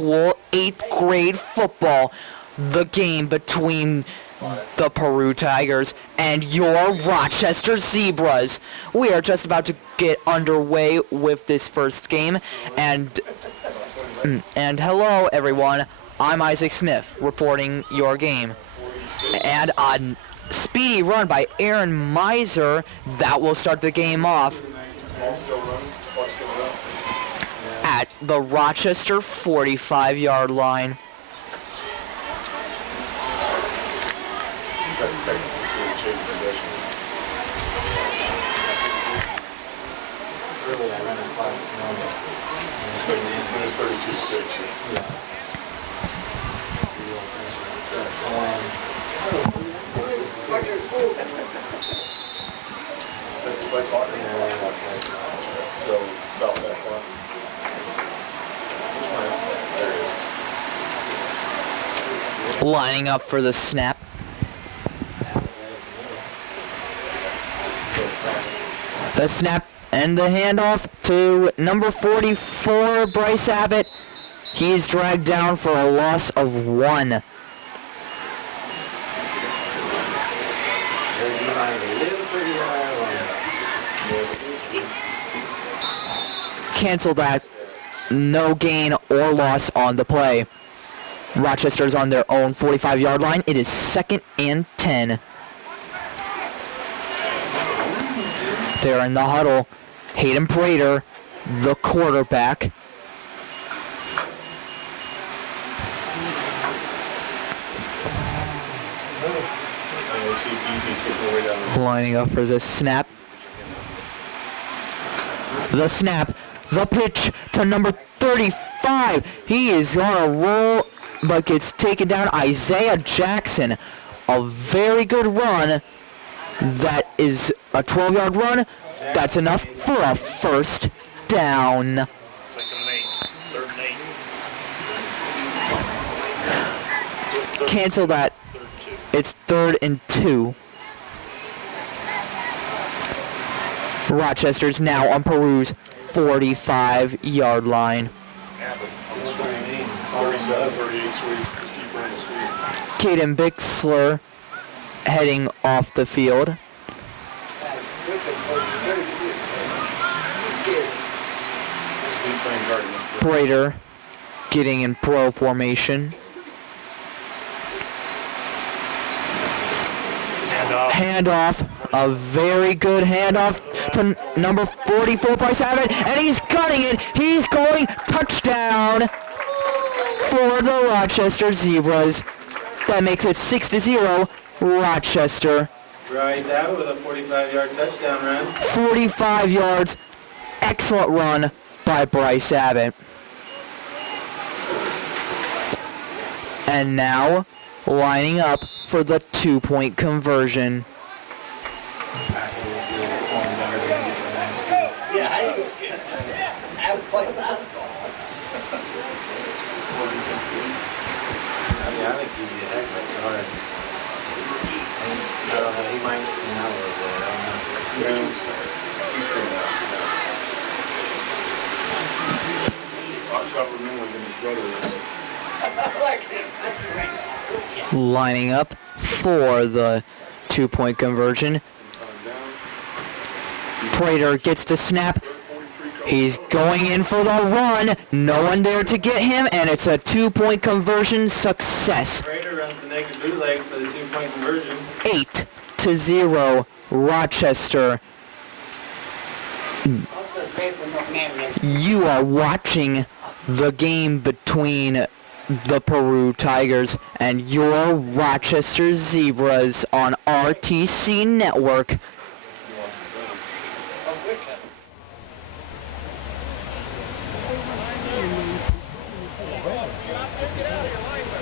school 8th grade football. The game between the Peru Tigers and your Rochester Zebras. We are just about to get underway with this first game, and hello everyone, I'm Isaac Smith reporting your game, and a speedy run by Aaron Miser that will start the game off at the Rochester 45-yard line. That's technically considered change possession. Really, I ran a clock normal. It's 32-6. Yeah. So, stop that clock. There it is. Lining up for the snap. The snap and the handoff to number 44, Bryce Abbott. He is dragged down for a loss of 1. Cancel that. No gain or loss on the play. Rochester's on their own 45-yard line. It is 2nd and 10. They're in the huddle. Hayden Prater, the quarterback. Lining up for the snap. The snap. The pitch to number 35. He is on a roll, but gets taken down. Isaiah Jackson. A very good run. That is a 12-yard run. That's enough for a first down. Cancel that. It's 3rd and 2. Rochester's now on Peru's 45-yard line. 37, 38, sweep. Just keep running sweep. Caden Bixler heading off the field. Prater getting in pro formation. Handoff. A very good handoff to number 44, Bryce Abbott, and he's cutting it. He's going touchdown for the Rochester Zebras. That makes it 6-0, Rochester. Bryce Abbott with a 45-yard touchdown run. 45 yards. Excellent run by Bryce Abbott. And now lining up for the 2-point conversion. Yeah, high school's good. I haven't played basketball. I think he'd be a heck of a hard. I don't know, he might be out a little bit, I don't know. He's still out. A lot tougher mentally than his brother is. Lining up for the 2-point conversion. Prater gets the snap. He's going in for the run. No one there to get him, and it's a 2-point conversion success. Prater runs the naked bootleg for the 2-point conversion. 8-0, Rochester. You are watching the game between the Peru Tigers and your Rochester Zebras on RTC Network.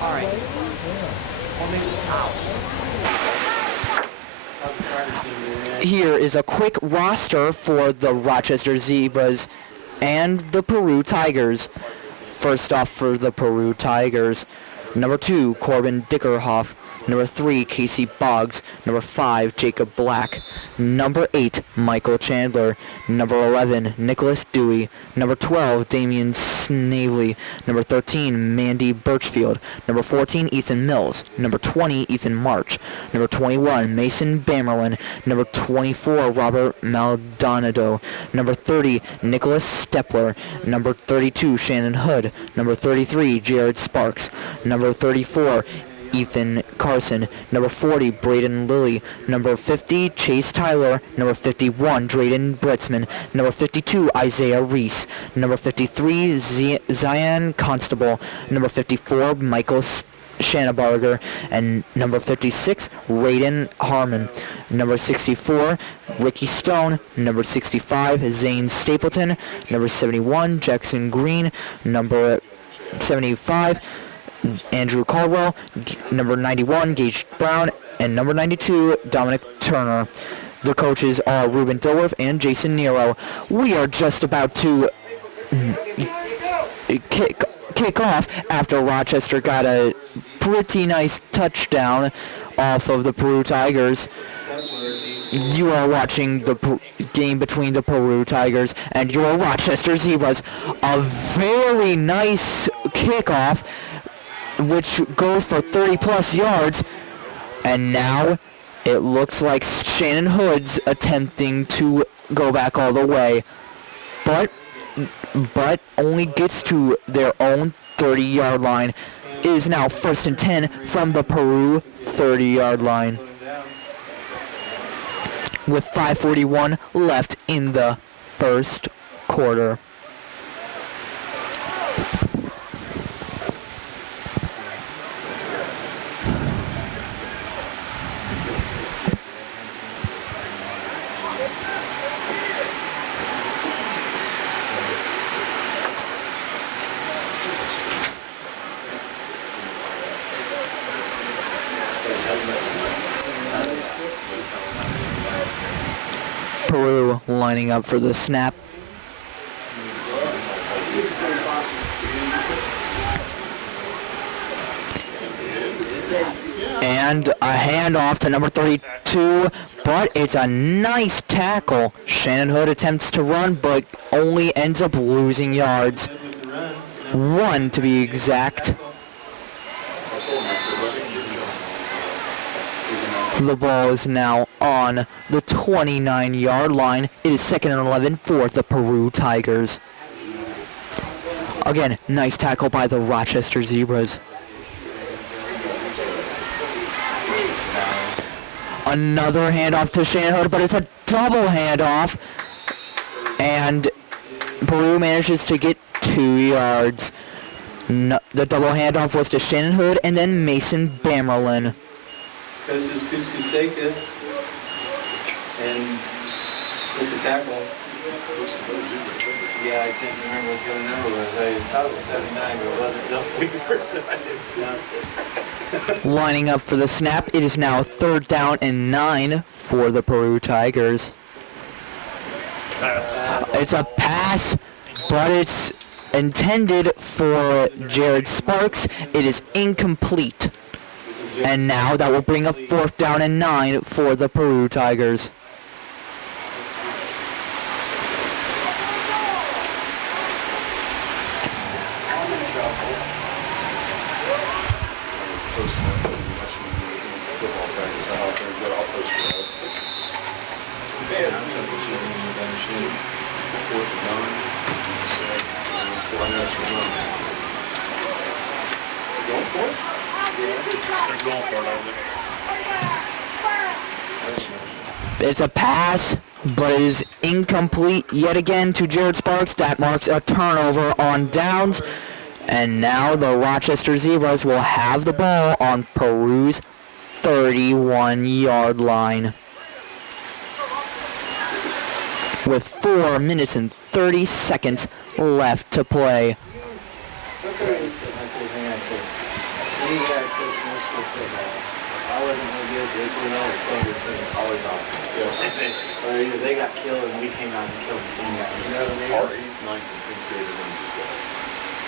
All right. Here is a quick roster for the Rochester Zebras and the Peru Tigers. First off, for the Peru Tigers, number 2, Corbin Dickerhoff. Number 3, Casey Boggs. Number 5, Jacob Black. Number 8, Michael Chandler. Number 11, Nicholas Dewey. Number 12, Damian Snavely. Number 13, Mandy Birchfield. Number 14, Ethan Mills. Number 20, Ethan March. Number 21, Mason Bamerlin. Number 24, Robert Maldonado. Number 30, Nicholas Stepler. Number 32, Shannon Hood. Number 33, Jared Sparks. Number 34, Ethan Carson. Number 40, Braden Lilly. Number 50, Chase Tyler. Number 51, Drayden Britzman. Number 52, Isaiah Reese. Number 53, Zion Constable. Number 54, Michael Shanabarger. And number 56, Raiden Harmon. Number 64, Ricky Stone. Number 65, Zane Stapleton. Number 71, Jackson Green. Number 75, Andrew Caldwell. Number 91, Gage Brown. And number 92, Dominic Turner. The coaches are Ruben Dilworth and Jason Nero. We are just about to kick off after Rochester got a pretty nice touchdown off of the Peru Tigers. You are watching the game between the Peru Tigers and your Rochester Zebras. A very nice kickoff, which goes for 30-plus yards. And now it looks like Shannon Hood's attempting to go back all the way, but only gets to their own 30-yard line. It is now 1st and 10 from the Peru 30-yard line, with 5:41 left in the first quarter. Peru lining up for the snap. And a handoff to number 32, but it's a nice tackle. Shannon Hood attempts to run, but only ends up losing yards. 1 to be exact. The ball is now on the 29-yard line. It is 2nd and 11 for the Peru Tigers. Again, nice tackle by the Rochester Zebras. Another handoff to Shannon Hood, but it's a double handoff. And Peru manages to get 2 yards. No, the double handoff was to Shannon Hood and then Mason Bamerlin. This is Kuskasekis, and with the tackle. Yeah, I can't remember what the other number was. I thought it was 79, but it wasn't. No, we were, so I didn't pronounce it. Lining up for the snap, it is now 3rd down and 9 for the Peru Tigers. It's a pass, but it's intended for Jared Sparks. It is incomplete. And now that will bring up 4th down and 9 for the Peru Tigers. It's a pass, but it is incomplete yet again to Jared Sparks. That marks a turnover on downs. And now the Rochester Zebras will have the ball on Peru's 31-yard line, with 4 minutes and 30 seconds left to play. What's always the thing I said? You got to coach middle school football. I wasn't no good. You know, the same team's always awesome. Or either they got killed and we came out and killed the team. You know what I mean? Our 8th, 9th, and 10th grade are going to be studs.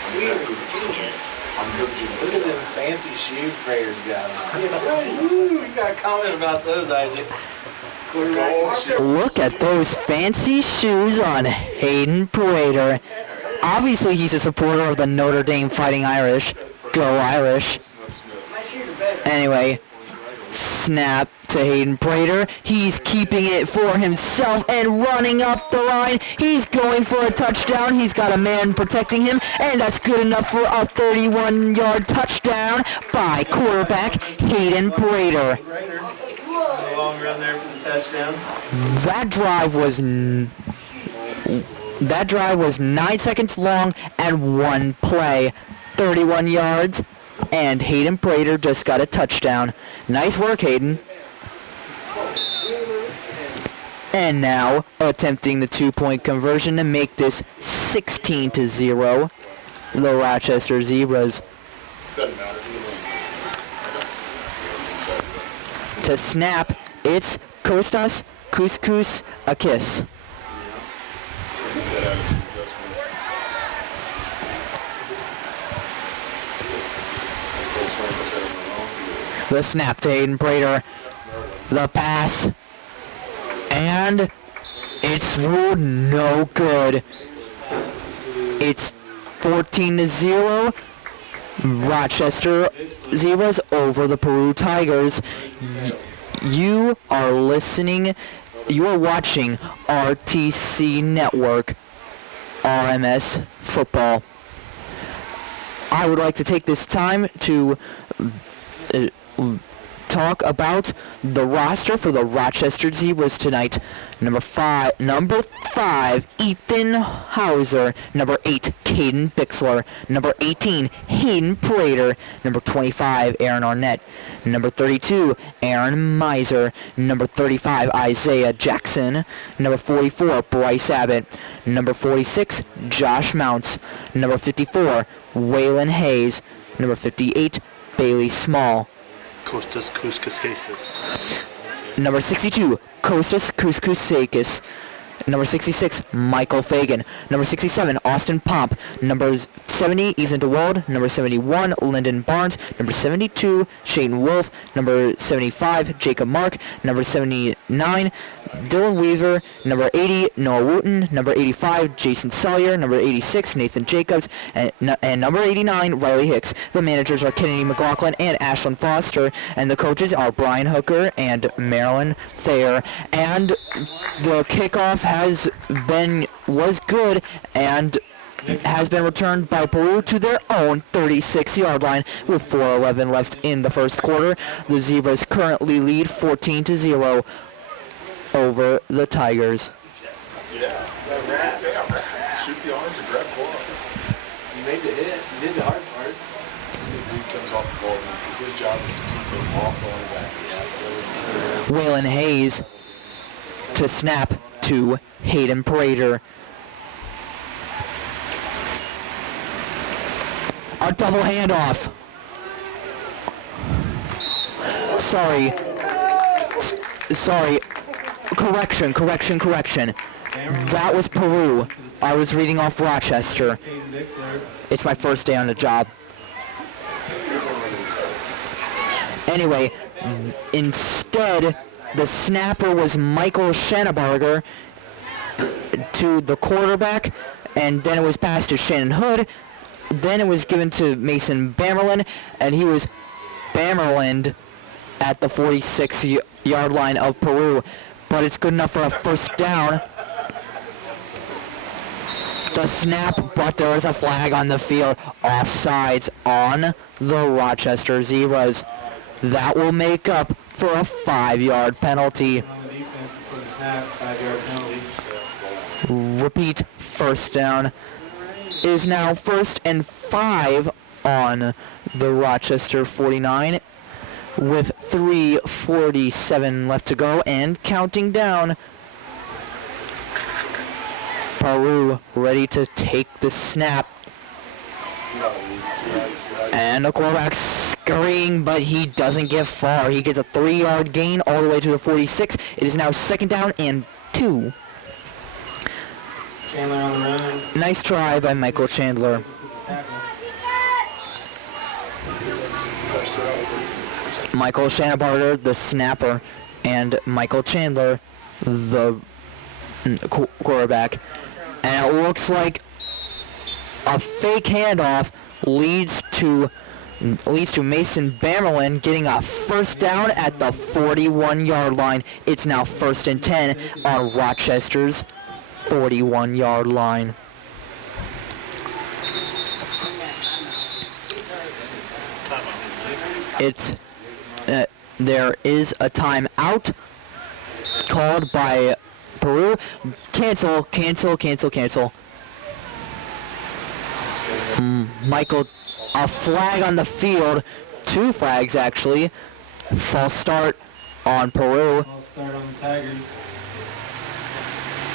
I mean, that group is I'm good, Jimmy. Look at them fancy shoes Prater's got on. Ooh, you got a comment about those, Isaac. Quarterback. Look at those fancy shoes on Hayden Prater. Obviously, he's a supporter of the Notre Dame Fighting Irish. Go Irish. My shoes are better. Anyway, snap to Hayden Prater. He's keeping it for himself and running up the line. He's going for a touchdown. He's got a man protecting him, and that's good enough for a 31-yard touchdown by quarterback Hayden Prater. A long run there for the touchdown. That drive was 9 seconds long and 1 play, 31 yards, and Hayden Prater just got a touchdown. Nice work, Hayden. And now, attempting the 2-point conversion to make this 16-0, the Rochester Zebras. Doesn't matter. To snap, it's Kostas Couscous a kiss. The snap to Hayden Prater. The pass. And it's ruled no good. It's 14-0. Rochester Zebras over the Peru Tigers. You are listening, you are watching RTC Network, RMS Football. I would like to take this time to talk about the roster for the Rochester Zebras tonight. Number 5, Ethan Hauser. Number 8, Caden Bixler. Number 18, Hayden Prater. Number 25, Aaron Arnett. Number 32, Aaron Miser. Number 35, Isaiah Jackson. Number 44, Bryce Abbott. Number 46, Josh Mounts. Number 54, Waylon Hayes. Number 58, Bailey Small. Kostas Kouskouskakis. Number 62, Kostas Kouskouskakis. Number 66, Michael Fagan. Number 67, Austin Pomp. Number 70, Ethan DeWald. Number 71, Lyndon Barnes. Number 72, Shayden Wolf. Number 75, Jacob Mark. Number 79, Dylan Weaver. Number 80, Noah Wooten. Number 85, Jason Sawyer. Number 86, Nathan Jacobs. And number 89, Riley Hicks. The managers are Kennedy McLaughlin and Ashlyn Foster. And the coaches are Brian Hooker and Marilyn Thayer. And the kickoff was good and has been returned by Peru to their own 36-yard line with 4:11 left in the first quarter. The Zebras currently lead 14-0 over the Tigers. Yeah. Shoot the arms and grab ball. You made the hit. You did the hard part. See if Reed comes off the ball because his job is to keep them off the linebackers. Waylon Hayes to snap to Hayden Prater. A double handoff. Sorry. Correction. That was Peru. I was reading off Rochester. It's my first day on the job. Anyway, instead, the snapper was Michael Schannebarger to the quarterback, and then it was passed to Shannon Hood. Then it was given to Mason Bamerlin, and he was Bamerlined at the 46-yard line of Peru. But it's good enough for a first down. The snap, but there is a flag on the field. Offsides on the Rochester Zebras. That will make up for a 5-yard penalty. On the defense before the snap, 5-yard penalty. Repeat, first down is now 1st and 5 on the Rochester 49 with 3:47 left to go and counting down. Peru ready to take the snap. And the quarterback scurrying, but he doesn't get far. He gets a 3-yard gain all the way to the 46. It is now 2nd down and 2. Chandler on the run. Nice try by Michael Chandler. Michael Shannabarger, the snapper, and Michael Chandler, the quarterback. And it looks like a fake handoff leads to Mason Bamerlin getting a first down at the 41-yard line. It's now 1st and 10 on Rochester's 41-yard line. There is a timeout called by Peru. Cancel. Michael, a flag on the field. 2 flags, actually. False start on Peru. False start on the Tigers.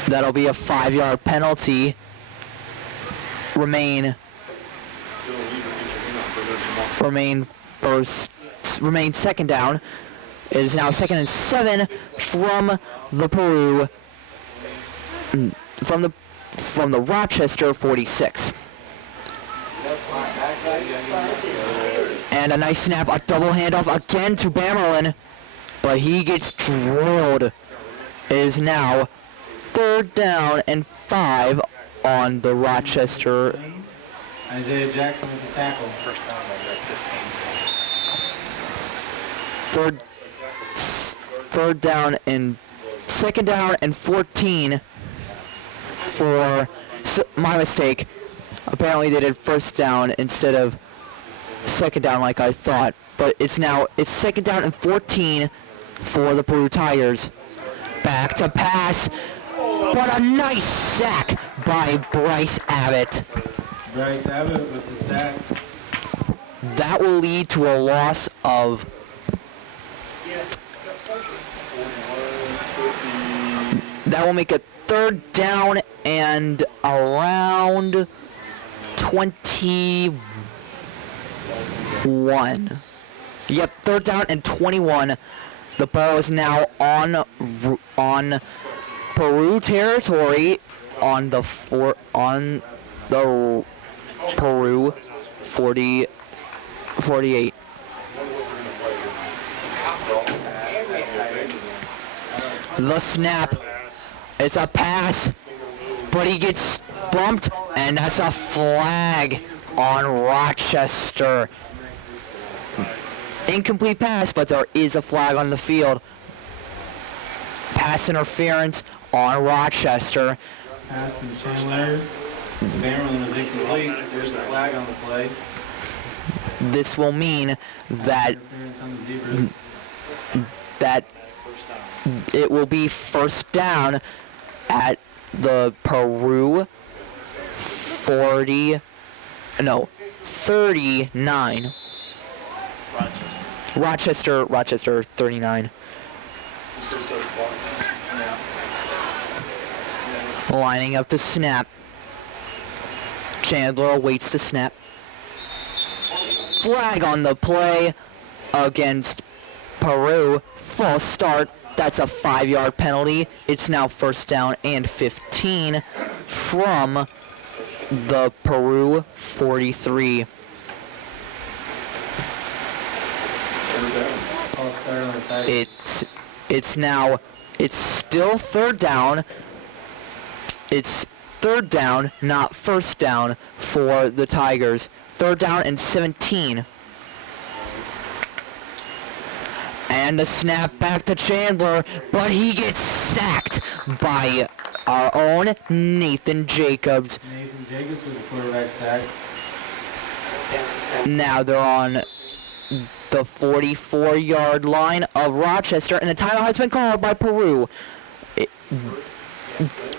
That'll be a 5-yard penalty. Remain second down. It is now 2nd and 7 from the Peru, from the Rochester 46. And a nice snap, a double handoff again to Bamerlin, but he gets drilled. It is now 3rd down and 5 on the Rochester. Isaiah Jackson with the tackle. First down over at 15. Third down and 2nd down and 14 for my mistake. Apparently they did 1st down instead of 2nd down like I thought, but it's 2nd down and 14 for the Peru Tigers. Back to pass, but a nice sack by Bryce Abbott. Bryce Abbott with the sack. That will lead to a loss of that will make it 3rd down and around 21. Yep, 3rd down and 21. The ball is now on Peru territory on the Peru 48. The snap. It's a pass, but he gets bumped, and that's a flag on Rochester. Incomplete pass, but there is a flag on the field. Pass interference on Rochester. Pass from Chandler. Bamerlin was incomplete. There's a flag on the play. This will mean that Interference on the Zebras. it will be 1st down at the Peru 39. Rochester 39. Lining up the snap. Chandler awaits the snap. Flag on the play against Peru. False start. That's a 5-yard penalty. It's now 1st down and 15 from the Peru 43. False start on the Tigers. It's still 3rd down. It's 3rd down, not 1st down for the Tigers. 3rd down and 17. And the snap back to Chandler, but he gets sacked by our own Nathan Jacobs. Nathan Jacobs with the quarterback sack. Now they're on the 44-yard line of Rochester, and a timeout has been called by Peru.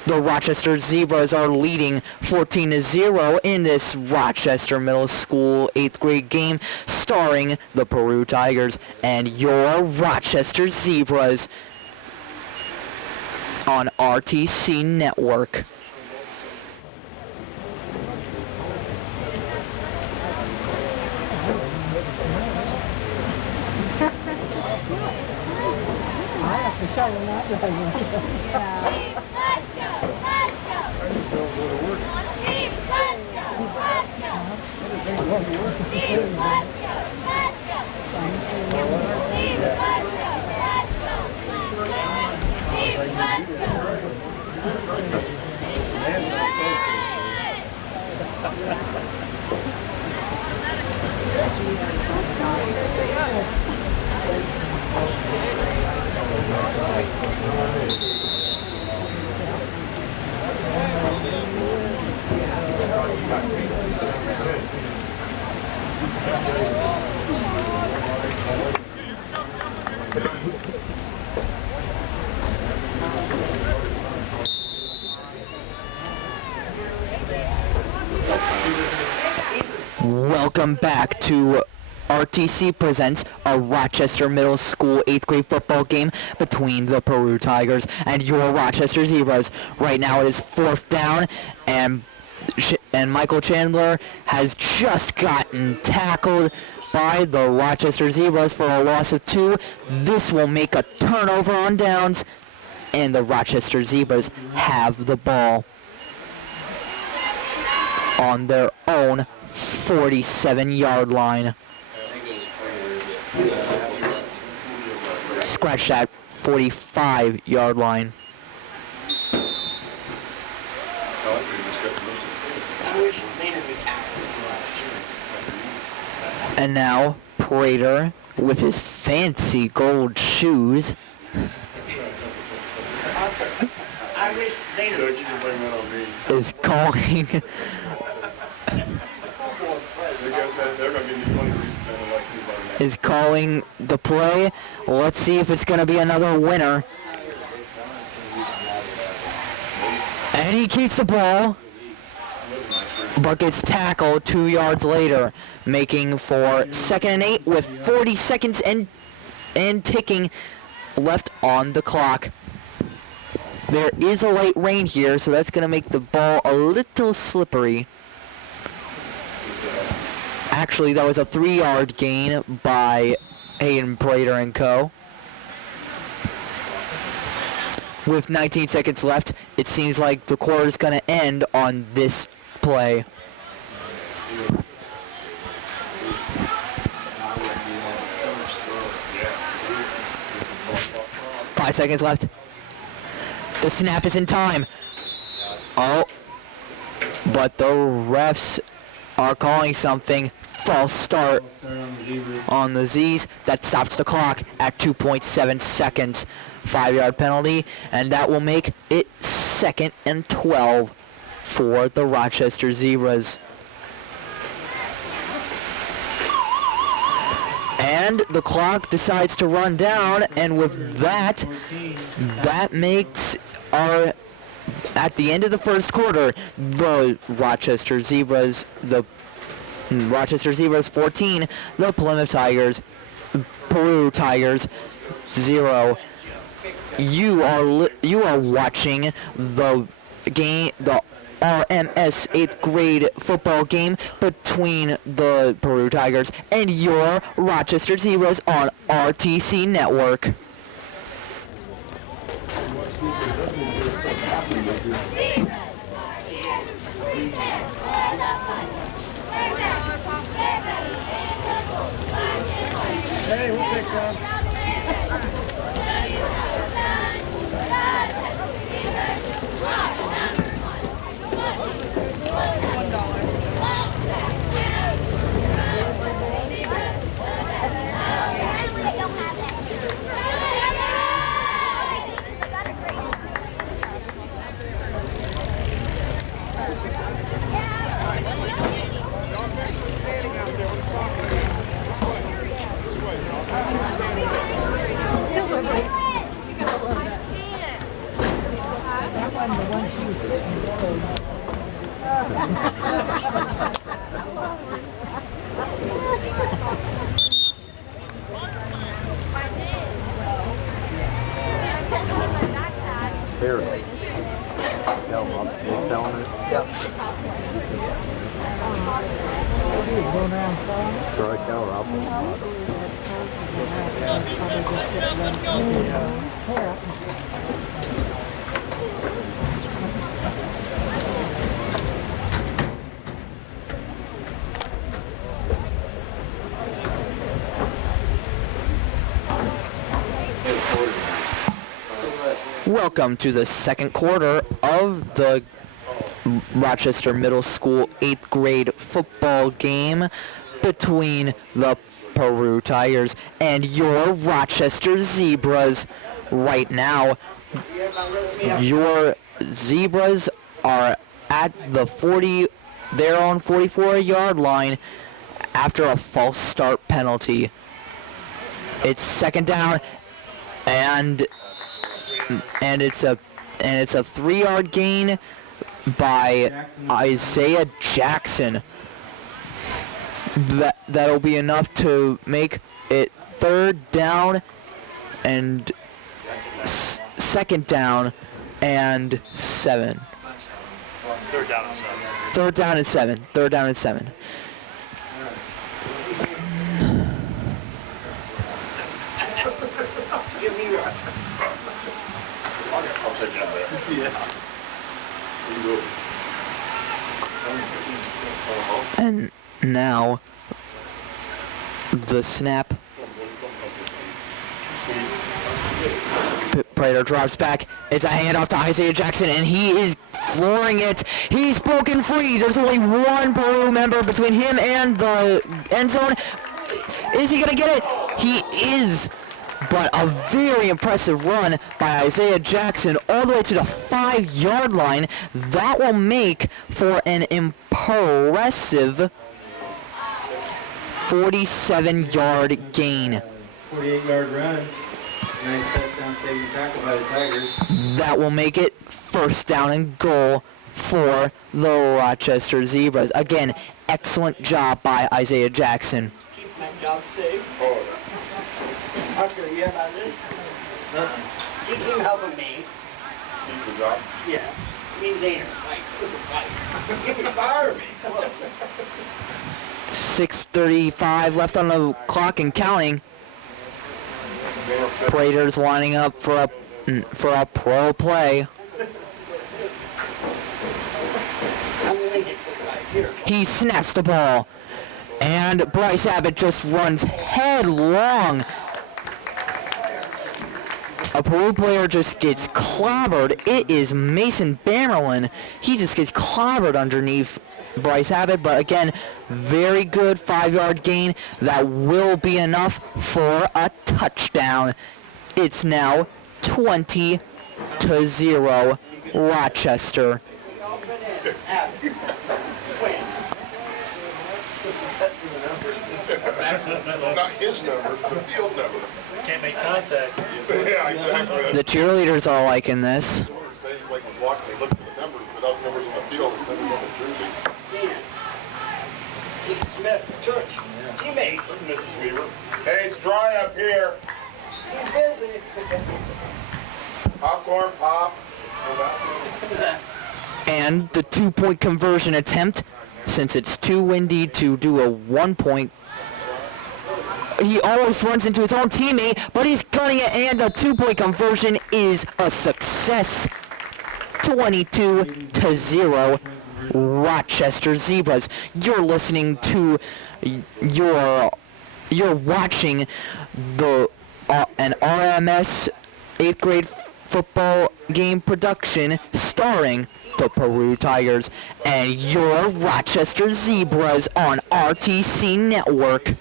The Rochester Zebras are leading 14-0 in this Rochester Middle School 8th grade game starring the Peru Tigers and your Rochester Zebras on RTC Network. Welcome back to RTC presents a Rochester Middle School 8th grade football game between the Peru Tigers and your Rochester Zebras. Right now it is 4th down, and Michael Chandler has just gotten tackled by the Rochester Zebras for a loss of 2. This will make a turnover on downs, and the Rochester Zebras have the ball on their own 47-yard line. Scratch that 45-yard line. And now Prater, with his fancy gold shoes, is calling is calling the play. Let's see if it's going to be another winner. And he keeps the ball, but gets tackled 2 yards later, making for 2nd and 8 with 40 seconds and ticking left on the clock. There is a light rain here, so that's going to make the ball a little slippery. Actually, that was a 3-yard gain by Hayden Prater and co. With 19 seconds left, it seems like the quarter is going to end on this play. 5 seconds left. The snap is in time. Oh, but the refs are calling something. False start on the Z's. That stops the clock at 2.7 seconds. 5-yard penalty, and that will make it 2nd and 12 for the Rochester Zebras. And the clock decides to run down, and with that, that makes our, at the end of the first quarter, the Rochester Zebras 14, the Plymouth Tigers, Peru Tigers 0. You are watching the game, the RMS 8th grade football game between the Peru Tigers and your Rochester Zebras on RTC Network. Hey, we'll take some. Welcome to the second quarter of the Rochester Middle School 8th grade football game between the Peru Tigers and your Rochester Zebras. Right now, your Zebras are at the 40, their own 44-yard line after a false start penalty. It's 2nd down, and it's a 3-yard gain by Isaiah Jackson. That'll be enough to make it 3rd down and second down and 7. 3rd down and 7. 3rd down and 7. 3rd down and 7. Give me your. I'll take that there. Yeah. You do it. And now the snap. Prater drops back. It's a handoff to Isaiah Jackson, and he is flooring it. He's broken free. There's only one Peru member between him and the end zone. Is he going to get it? He is. But a very impressive run by Isaiah Jackson all the way to the 5-yard line. That will make for an impressive 47-yard gain. 48-yard run. Nice touchdown saving tackle by the Tigers. That will make it 1st down and goal for the Rochester Zebras. Again, excellent job by Isaiah Jackson. Keep my job safe. Oh, Oscar, you hear about this? C-team helping me. good job. Yeah. Me and Zaner. Like, close a fight. Give me fire me. Close. 6:35 left on the clock and counting. Prater's lining up for a pro play. I'm winning. Here. He snaps the ball, and Bryce Abbott just runs headlong. A Peru player just gets clobbered. It is Mason Bamerlin. He just gets clobbered underneath Bryce Abbott, but again, very good 5-yard gain. That will be enough for a touchdown. It's now 20-0 Rochester. Not his number, the field number. Can't make contact. Yeah, exactly. The cheerleaders are liking this. It's like when blocking, they look at the numbers without numbers on the field, it's numbers on the jersey. Man. Mrs. Smith, church. Teammates. Mrs. Weaver. Hey, it's dry up here. He's busy. Popcorn, pop. And the 2-point conversion attempt, since it's too windy to do a 1-point. He almost runs into his own teammate, but he's gunning it, and the 2-point conversion is a success. 22-0 Rochester Zebras. You're listening to you're watching the an RMS 8th grade football game production starring the Peru Tigers and your Rochester Zebras on RTC Network.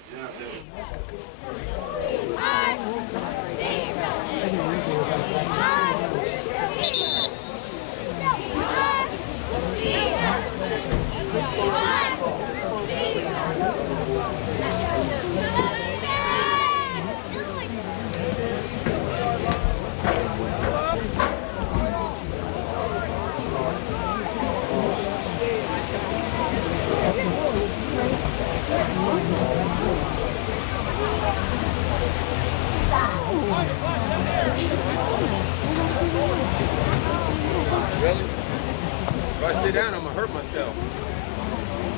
Really? If I sit down, I'm gonna hurt myself.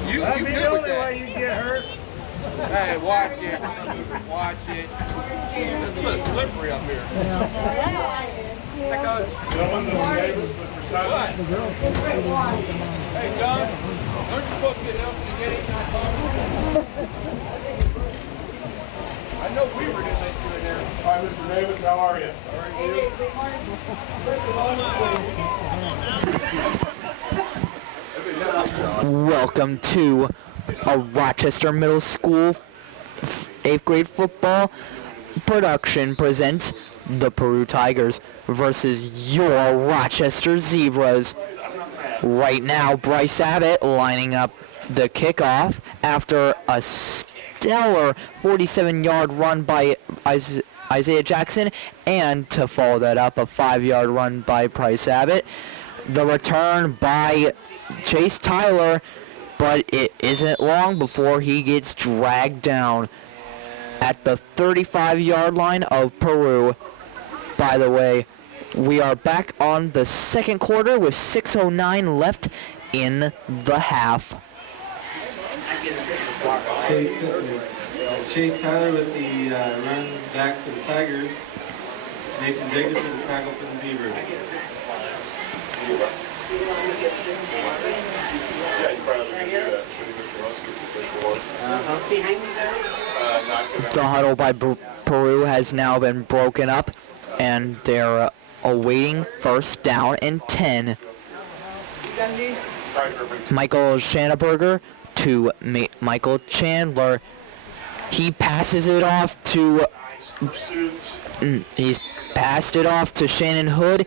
You good with that? You get hurt. Hey, watch it. Watch it. It's a little slippery up here. Hey, Coach. What? Hey, John. Aren't you supposed to get help to get it? I know Weaver didn't let you in there. Hi, Mr. Davis, how are you? Welcome to a Rochester Middle School 8th grade football production presents the Peru Tigers versus your Rochester Zebras. Right now, Bryce Abbott lining up the kickoff after a stellar 47-yard run by Isaiah Jackson, and to follow that up, a 5-yard run by Bryce Abbott. The return by Chase Tyler but it isn't long before he gets dragged down at the 35-yard line of Peru. By the way, we are back on the second quarter with 6:09 left in the half. Chase Tyler with the run back for the Tigers. Nathan Jacobs with the tackle for the Zebras. Yeah, you probably can do that. Should Mr. Russ get the official one? Behind you guys? Not gonna. The huddle by Peru has now been broken up, and they're awaiting first down and 10. Michael Schanneberger to Michael Chandler. He passes it off to he's passed it off to Shannon Hood.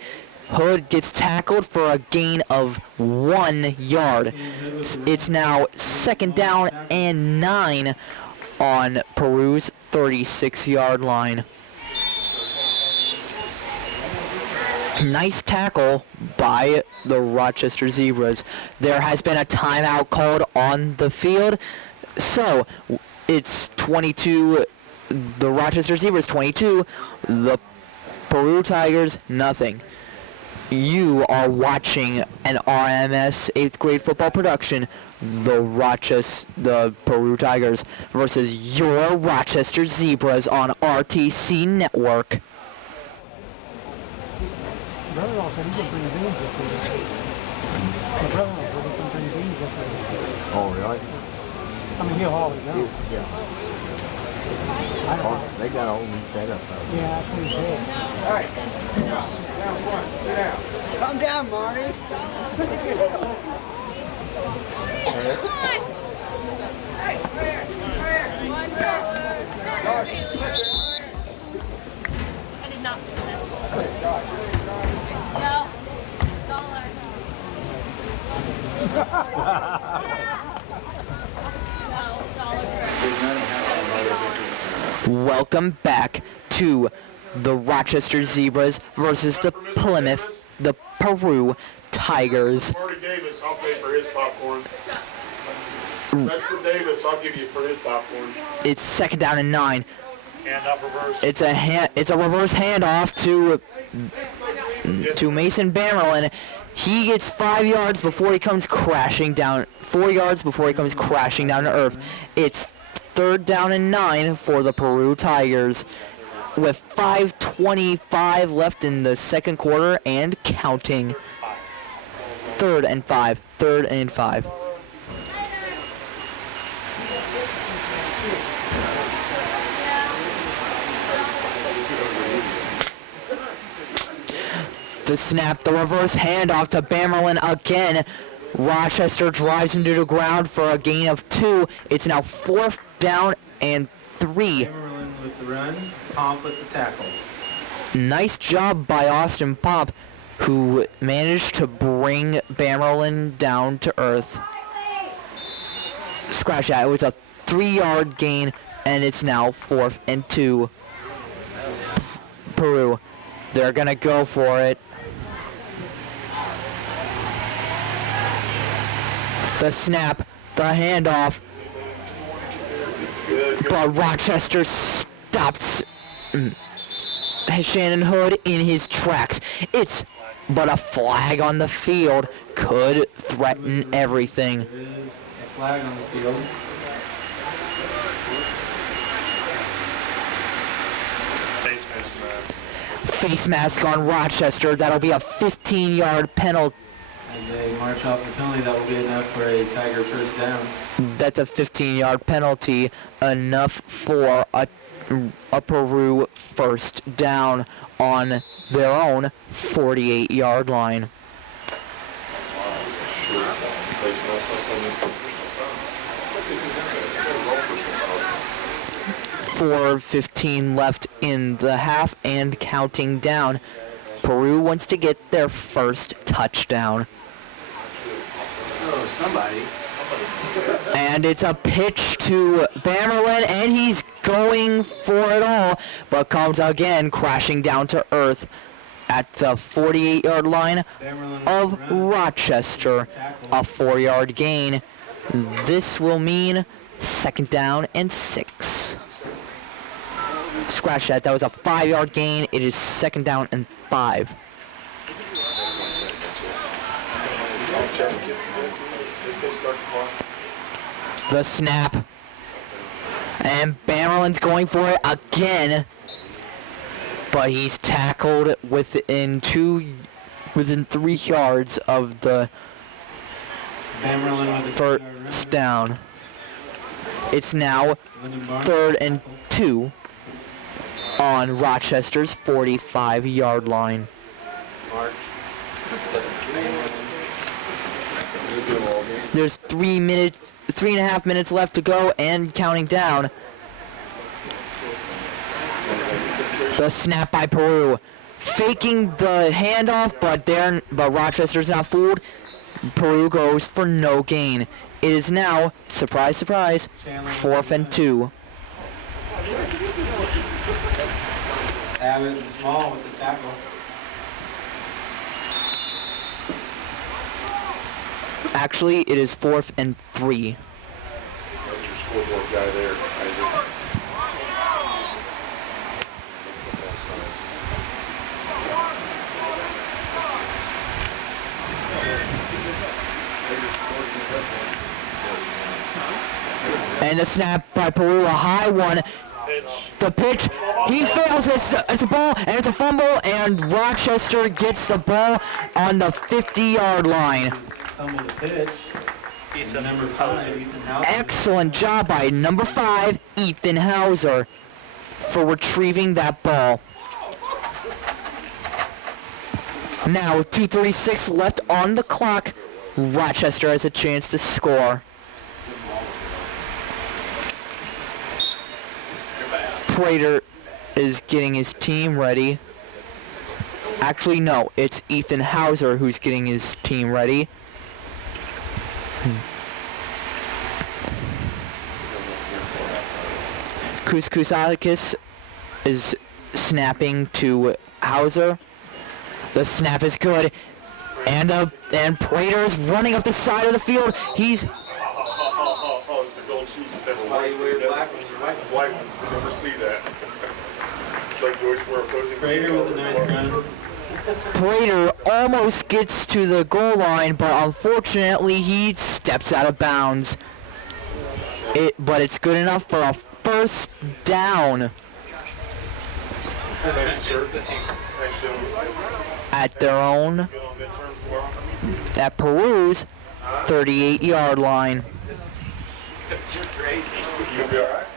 Hood gets tackled for a gain of 1 yard. It's now second down and 9 on Peru's 36-yard line. Nice tackle by the Rochester Zebras. There has been a timeout called on the field. So it's 22, the Rochester Zebras 22, the Peru Tigers nothing. You are watching an RMS 8th grade football production, the Peru Tigers versus your Rochester Zebras on RTC Network. Oh, really? I mean, he'll always know. Yeah. Oh, they got all these set up. Yeah, I think so. All right. Sit down. Sit down. Calm down, Marty. I did not see that. No. Dollar. No, dollar. Welcome back to the Rochester Zebras versus the Peru Tigers. Marty Davis, I'll pay for his popcorn. That's for Davis, I'll give you for his popcorn. It's second down and 9. Hand off reverse. It's a reverse handoff to Mason Bamerlin. He gets 5 yards before he comes crashing down. 4 yards before he comes crashing down to earth. It's third down and 9 for the Peru Tigers, with 5:25 left in the second quarter and counting. Third and 5. The snap, the reverse handoff to Bamerlin again. Rochester drives him to the ground for a gain of 2. It's now fourth down and 3. Cameron with the run, Pomp with the tackle. Nice job by Austin Pop, who managed to bring Bamerlin down to earth. Scratch that. It was a 3-yard gain, and it's now 4th and 2. Peru. They're going to go for it. The snap, the handoff. But Rochester stops Shannon Hood in his tracks. But a flag on the field could threaten everything. There is a flag on the field. Face mask on Rochester. That'll be a 15-yard penalty. As they march off the penalty, that will be enough for a Tiger first down. That's a 15-yard penalty, enough for a Peru first down on their own 48-yard line. 4:15 left in the half and counting down. Peru wants to get their first touchdown. Oh, somebody. And it's a pitch to Bamerlin, and he's going for it all, but comes again crashing down to earth at the 48-yard line of Rochester. A 4-yard gain. This will mean 2nd down and 6. Scratch that. That was a 5-yard gain. It is 2nd down and 5. The snap. And Maryland's going for it again. But he's tackled within 3 yards of the first down. It's now 3rd and 2 on Rochester's 45-yard line. There's 3.5 minutes left to go and counting down. The snap by Peru. Faking the handoff, but Rochester's not fooled. Peru goes for no gain. It is now, surprise, surprise, 4th and 2. Abbott and Small with the tackle. Actually, it is 4th and 3. That's your scoreboard guy there, Isaac. And the snap by Peru, a high one. The pitch, he fails, it's a ball, and it's a fumble, and Rochester gets the ball on the 50-yard line. Fumble the pitch. Number 5, Ethan Hauser. Excellent job by number 5, Ethan Hauser, for retrieving that ball. Now, with 2:36 left on the clock, Rochester has a chance to score. Prater is getting his team ready. Actually, no, it's Ethan Hauser who's getting his team ready. Kousakis is snapping to Hauser. The snap is good. And Prater is running up the side of the field. He's... Oh, it's the gold shoes. That's Why you wear black ones or white ones? White ones. You never see that. It's like you always wear opposing Prater with a nice run. Prater almost gets to the goal line, but unfortunately he steps out of bounds. But it's good enough for a 1st down. Thank you, sir. Thanks, gentlemen. At their own, Good on midterm for them. at Peru's 38-yard line. You're crazy. You gonna be all right?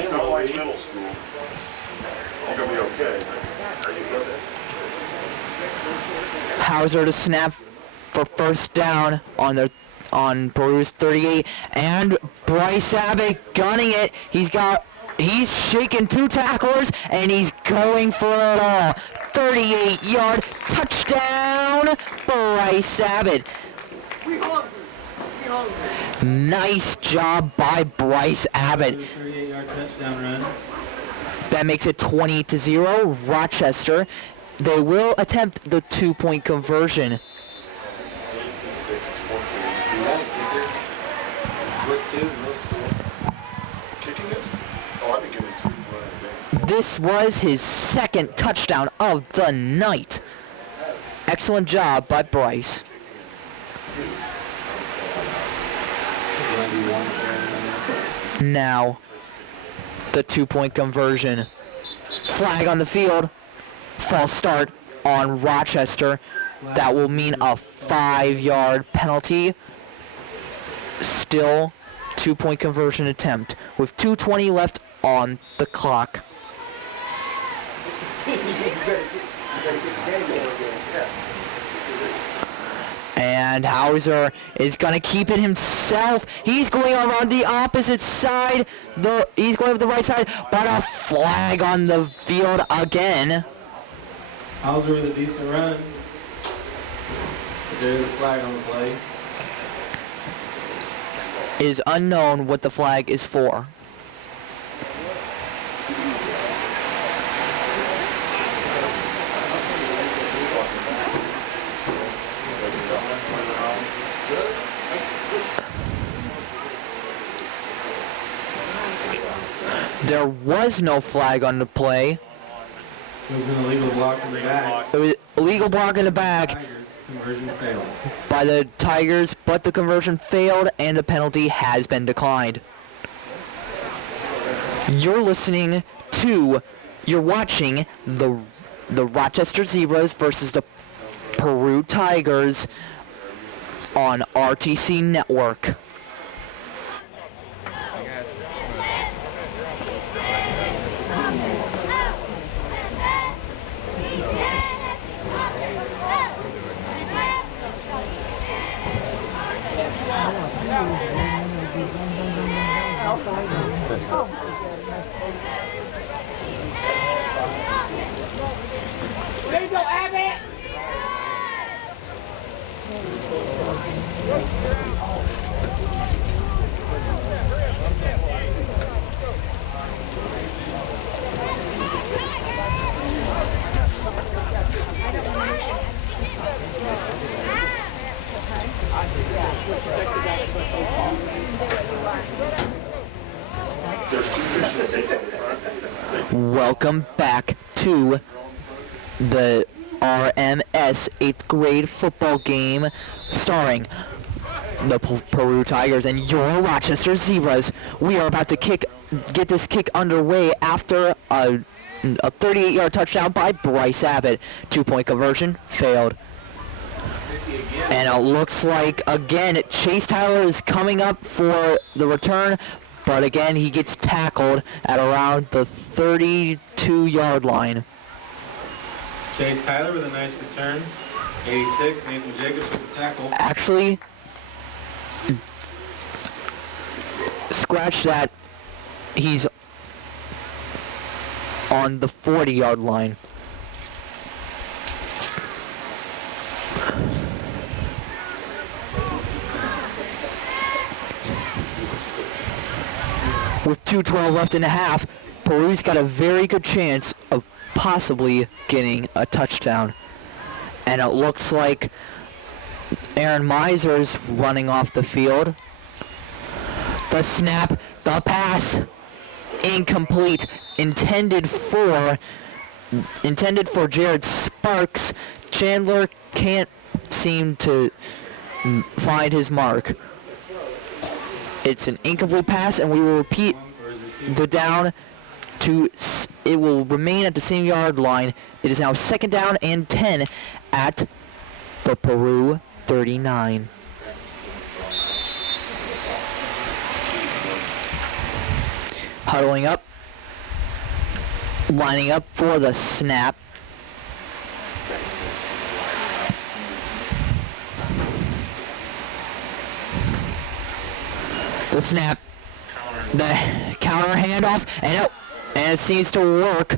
It's not like middle school. You're gonna be okay. Are you good? Hauser to snap for 1st down on Peru's 38, and Bryce Abbott gunning it. He's shaking 2 tacklers, and he's going for it all. 38-yard touchdown, Bryce Abbott. Nice job by Bryce Abbott. 38-yard touchdown run. That makes it 20-0, Rochester. They will attempt the 2-point conversion. 8 and 6 is 14. You got a kicker. It's what 2 in middle school. Kicking this? Oh, I've been giving 2 for running a game. This was his 2nd touchdown of the night. Excellent job by Bryce. Now, the 2-point conversion. Flag on the field. False start on Rochester. That will mean a 5-yard penalty. Still 2-point conversion attempt with 2:20 left on the clock. And Hauser is going to keep it himself. He's going around the opposite side. He's going up the right side, but a flag on the field again. Hauser with a decent run. But there is a flag on the play. It is unknown what the flag is for. There was no flag on the play. It was an illegal block in the back. It was illegal block in the back Tigers, conversion failed. by the Tigers, but the conversion failed and the penalty has been declined. You're watching the Rochester Zebras versus the Peru Tigers on RTC Network. There you go, Abbott! There's 2 fishing seats in front. Welcome back to the RMS 8th grade football game starring the Peru Tigers and your Rochester Zebras. We are about to get this kick underway after a 38-yard touchdown by Bryce Abbott. 2-point conversion failed. And it looks like, again, Chase Tyler is coming up for the return, but again, he gets tackled at around the 32-yard line. Chase Tyler with a nice return. 86, Nathan Jacobs with the tackle. Actually, scratch that. He's on the 40-yard line. With 2:12 left in the half, Peru's got a very good chance of possibly getting a touchdown. And it looks like Aaron Miser's running off the field. The snap, the pass, incomplete, intended for Jared Sparks. Chandler can't seem to find his mark. It's an incomplete pass, and we will repeat the down to, it will remain at the same yard line. It is now 2nd down and 10 at the Peru 39. Huddling up, lining up for the snap. The snap, the counter handoff, and it seems to work.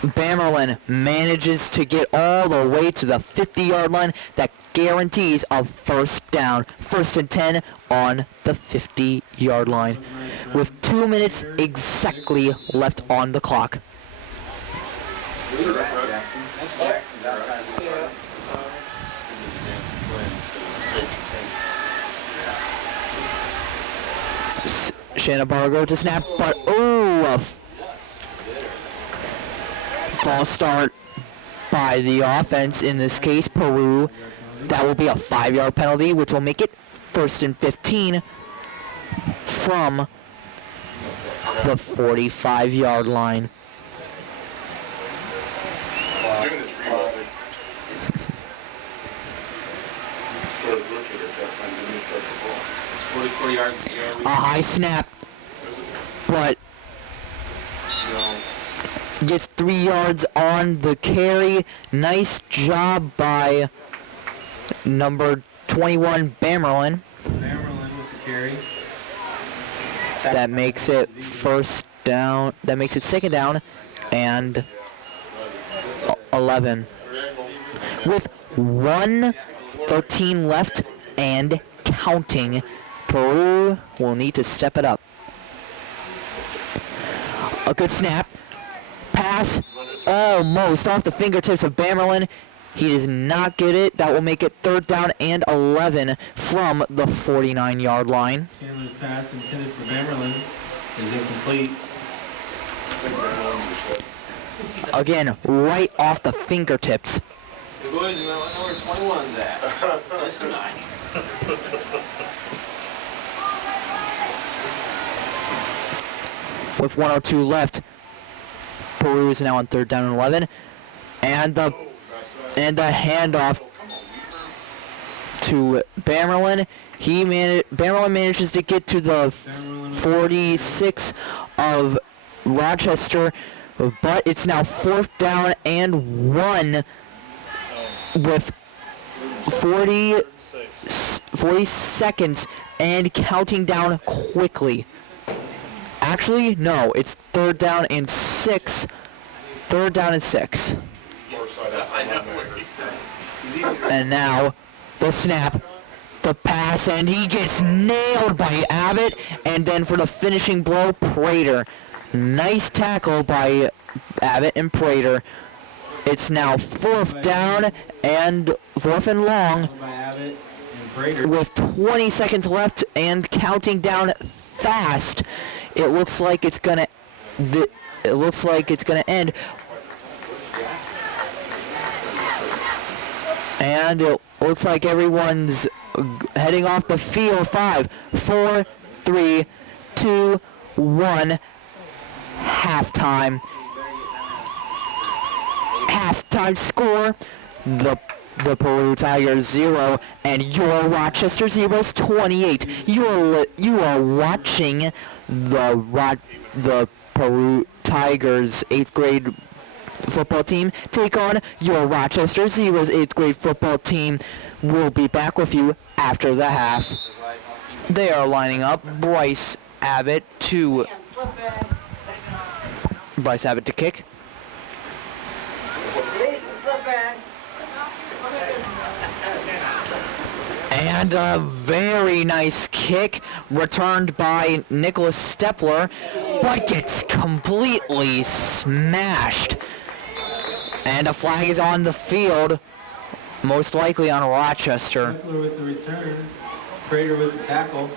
Bamerlin manages to get all the way to the 50-yard line. That guarantees a 1st down. 1st and 10 on the 50-yard line, with 2 minutes exactly left on the clock. Look at that, Jackson. That's Jackson's outside the start. Shannon Bargo to snap, but a false start by the offense, in this case Peru. That will be a 5-yard penalty, which will make it 1st and 15 from the 45-yard line. Doing this remotely. It's 44 yards to go. A high snap, but gets 3 yards on the carry. Nice job by number 21, Bamerlin. Bamerlin with the carry. That makes it 1st down. That makes it 2nd down and 11. With 1:13 left and counting, Peru will need to step it up. A good snap. Pass almost off the fingertips of Bamerlin. He does not get it. That will make it 3rd down and 11 from the 49-yard line. Chandler's pass intended for Bamerlin is incomplete. Again, right off the fingertips. The boys know where 21's at. That's nice. With 1:02 left, Peru is now on 3rd down and 11, and the handoff to Bamerlin. Bamerlin manages to get to the 46 of Rochester, but it's now 4th down and 1 with 40 seconds and counting down quickly. Actually, no, it's 3rd down and 6. 3rd down and 6. And now the snap, the pass, and he gets nailed by Abbott. And then for the finishing blow, Prater. Nice tackle by Abbott and Prater. It's now 4th down and 4th and long with 20 seconds left and counting down fast. It looks like it's gonna end. And it looks like everyone's heading off the field. 5, 4, 3, 2, 1. Halftime. Halftime score. The Peru Tigers 0 and your Rochester Zeros 28. You are watching the Peru Tigers 8th grade football team take on your Rochester Zeros 8th grade football team. We'll be back with you after the half. They are lining up. Bryce Abbott to kick. And a very nice kick returned by Nicholas Stepler, but gets completely smashed. And a flag is on the field, most likely on Rochester. Stepler with the return, Prater with the tackle.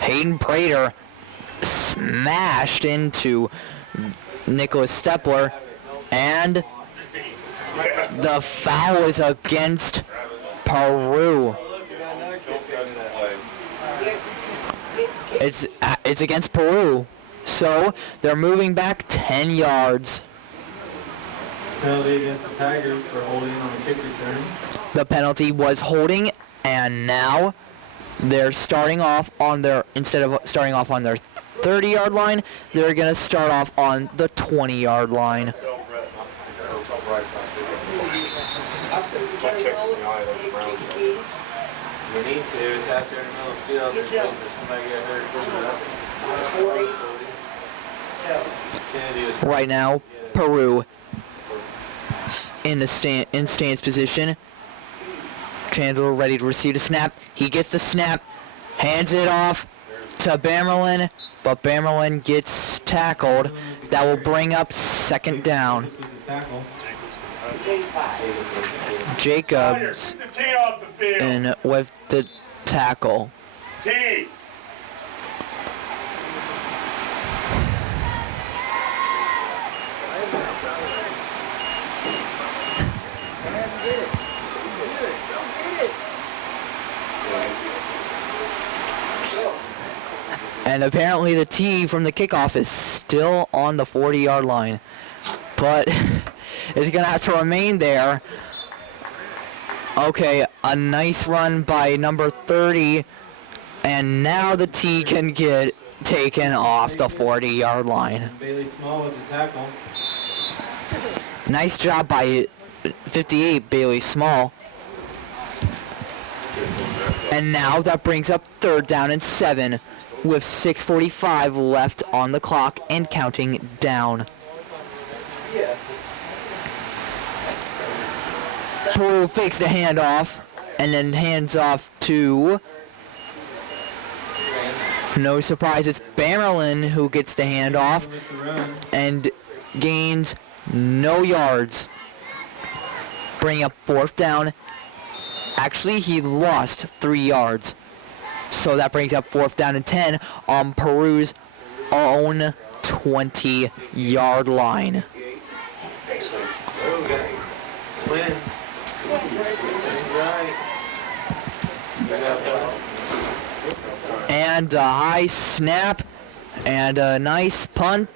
Hayden Prater smashed into Nicholas Stepler, and the foul is against Peru. It's against Peru, so they're moving back 10 yards. Penalty against the Tigers for holding on the kick return. The penalty was holding, and now they're starting off on their, instead of starting off on their 30-yard line, they're going to start off on the 20-yard line. We need to. It's out there in the middle of the field. There's somebody get hurt. Push it up. Right now, Peru in the stance position. Chandler ready to receive the snap. He gets the snap, hands it off to Bamerlin, but Bamerlin gets tackled. That will bring up 2nd down. Jacobs in with the tackle. T. And apparently the tee from the kickoff is still on the 40-yard line. But it's going to have to remain there. Okay, a nice run by number 30. And now the tee can get taken off the 40-yard line. Bailey Small with the tackle. Nice job by 58, Bailey Small. And now that brings up 3rd down and 7 with 6:45 left on the clock and counting down. Peru fakes the handoff and then hands off to, no surprise, it's Bamerlin who gets the handoff and gains no yards. Bring up 4th down. Actually, he lost 3 yards. So that brings up 4th down and 10 on Peru's own 20-yard line. Oh, we got twins. Twins, right. Still got one. And a high snap and a nice punt.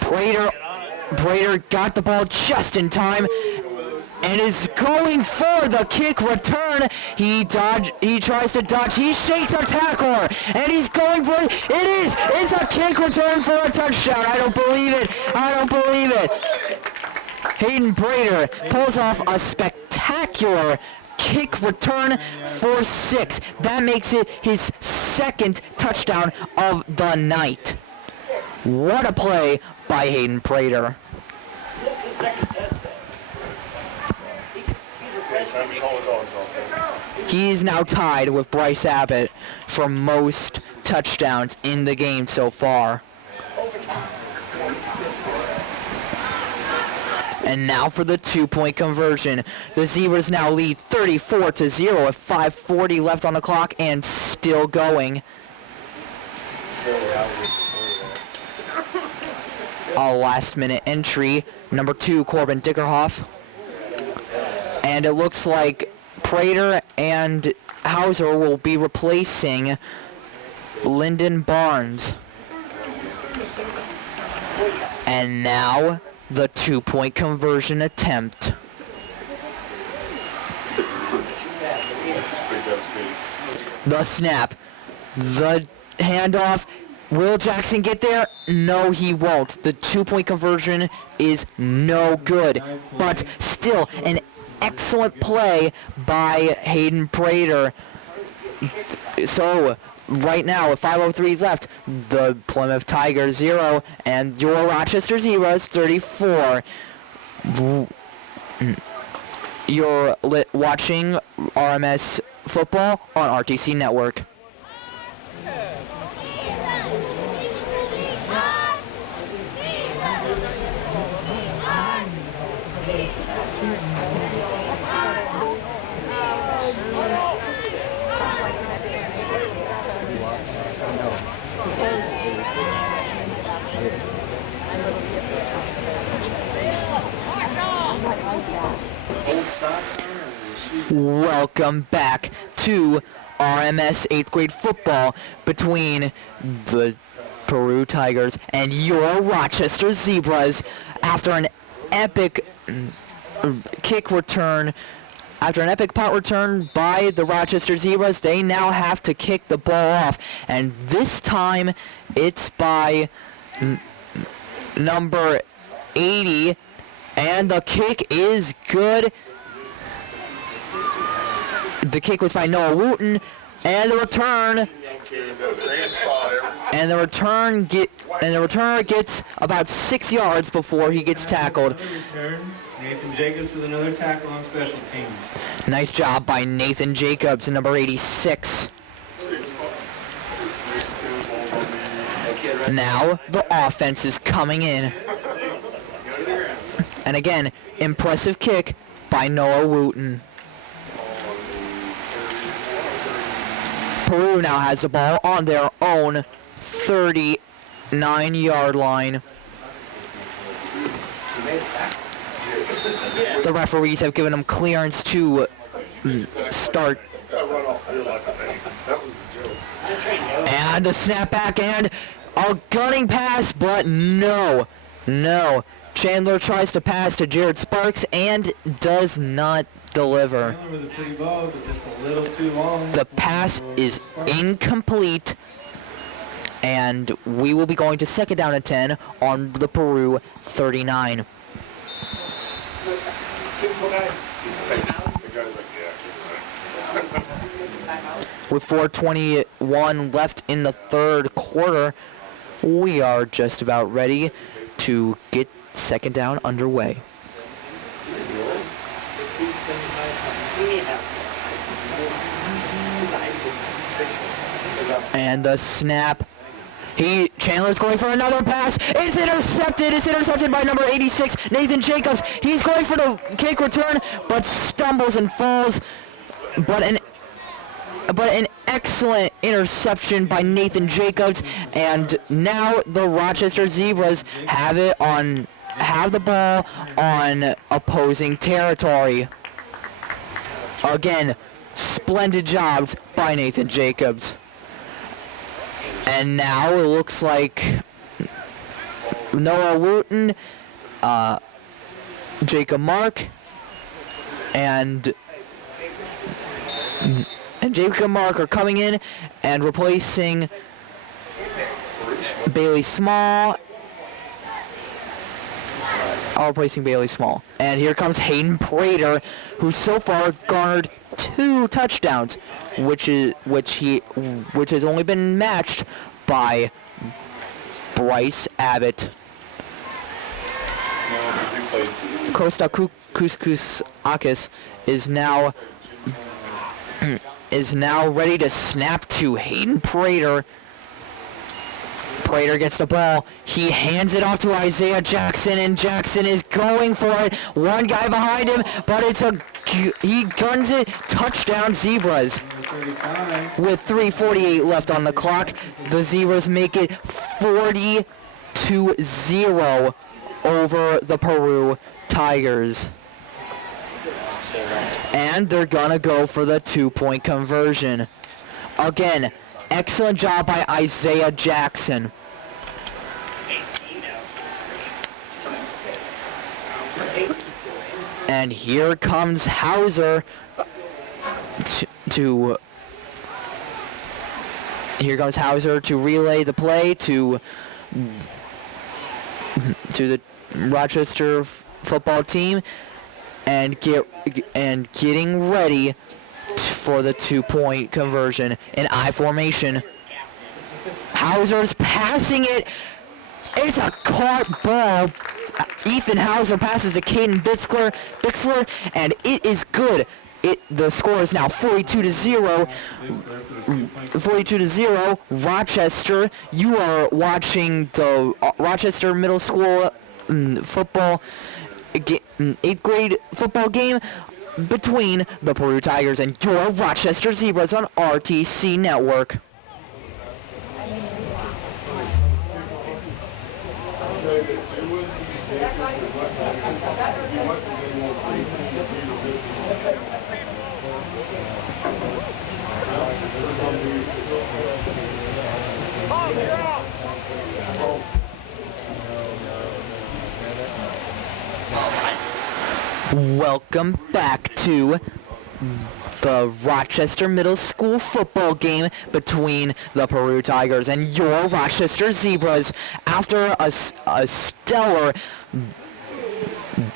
Prater got the ball just in time and is going for the kick return. He tries to dodge, he shakes a tackler, and he's going for it. It's a kick return for a touchdown. I don't believe it. Hayden Prater pulls off a spectacular kick return for 6. That makes it his second touchdown of the night. What a play by Hayden Prater. This is the second touchdown. He's a freshman. He's now tied with Bryce Abbott for most touchdowns in the game so far. And now for the 2-point conversion. The Zebras now lead 34-0 with 5:40 left on the clock and still going. A last-minute entry, number 2, Corbin Dickerhoff. And it looks like Prater and Hauser will be replacing Lyndon Barnes. And now the 2-point conversion attempt. The snap, the handoff. Will Jackson get there? No, he won't. The 2-point conversion is no good. But still, an excellent play by Hayden Prater. So, right now, with 5:03 left, the Plymouth Tigers 0 and your Rochester Zebras 34. You're watching RMS football on RTC Network. Welcome back to RMS 8th grade football between the Peru Tigers and your Rochester Zebras. After an epic kick return, after an epic punt return by the Rochester Zebras, they now have to kick the ball off. And this time, it's by number 80. And the kick is good. The kick was by Noah Wooten, and the return, and the returner gets about 6 yards before he gets tackled. Nathan Jacobs with another tackle on special teams. Nice job by Nathan Jacobs, number 86. Now the offense is coming in. And again, impressive kick by Noah Wooten. Peru now has the ball on their own 39-yard line. The referees have given them clearance to start. And a snap back and a gunning pass, but no. Chandler tries to pass to Jared Sparks and does not deliver. The pass is incomplete, and we will be going to second down and 10 on the Peru 39. With 4:21 left in the third quarter, we are just about ready to get second down underway. And the snap. Chandler's going for another pass. It's intercepted. It's intercepted by number 86, Nathan Jacobs. He's going for the kick return, but stumbles and falls. But an excellent interception by Nathan Jacobs, and now the Rochester Zebras have it on have the ball on opposing territory. Again, splendid jobs by Nathan Jacobs. And now it looks like Noah Wooten, Jacob Mark, and Jacob Mark are coming in and replacing Bailey Small. Replacing Bailey Small. And here comes Hayden Prater, who so far garnered 2 touchdowns, which has only been matched by Bryce Abbott. Costa Couscous is now ready to snap to Hayden Prater. Prater gets the ball. He hands it off to Isaiah Jackson, and Jackson is going for it. One guy behind him, but he guns it. Touchdown, Zebras. With 3:48 left on the clock, the Zebras make it 40-0 over the Peru Tigers. And they're gonna go for the 2-point conversion. Again, excellent job by Isaiah Jackson. And here comes Hauser to relay the play to the Rochester football team and getting ready for the 2-point conversion in I formation. Hauser's passing it. It's a caught ball. Ethan Hauser passes to Caden Bixler, and it is good. The score is now 42-0. 42-0. Rochester. You are watching the Rochester Middle School football 8th grade football game between the Peru Tigers and your Rochester Zebras on RTC Network. Welcome back to the Rochester Middle School football game between the Peru Tigers and your Rochester Zebras. After a stellar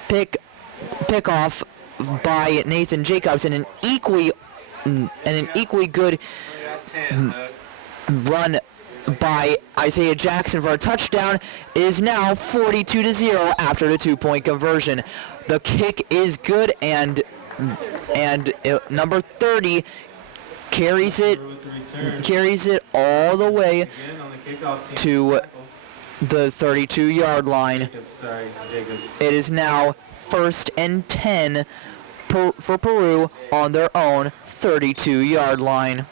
pick-off by Nathan Jacobs and an equally good run by Isaiah Jackson for a touchdown, it is now 42-0 after the 2-point conversion. The kick is good, and number 30 carries it all the way to the 32-yard line. It is now 1st and 10 for Peru on their own 32-yard line.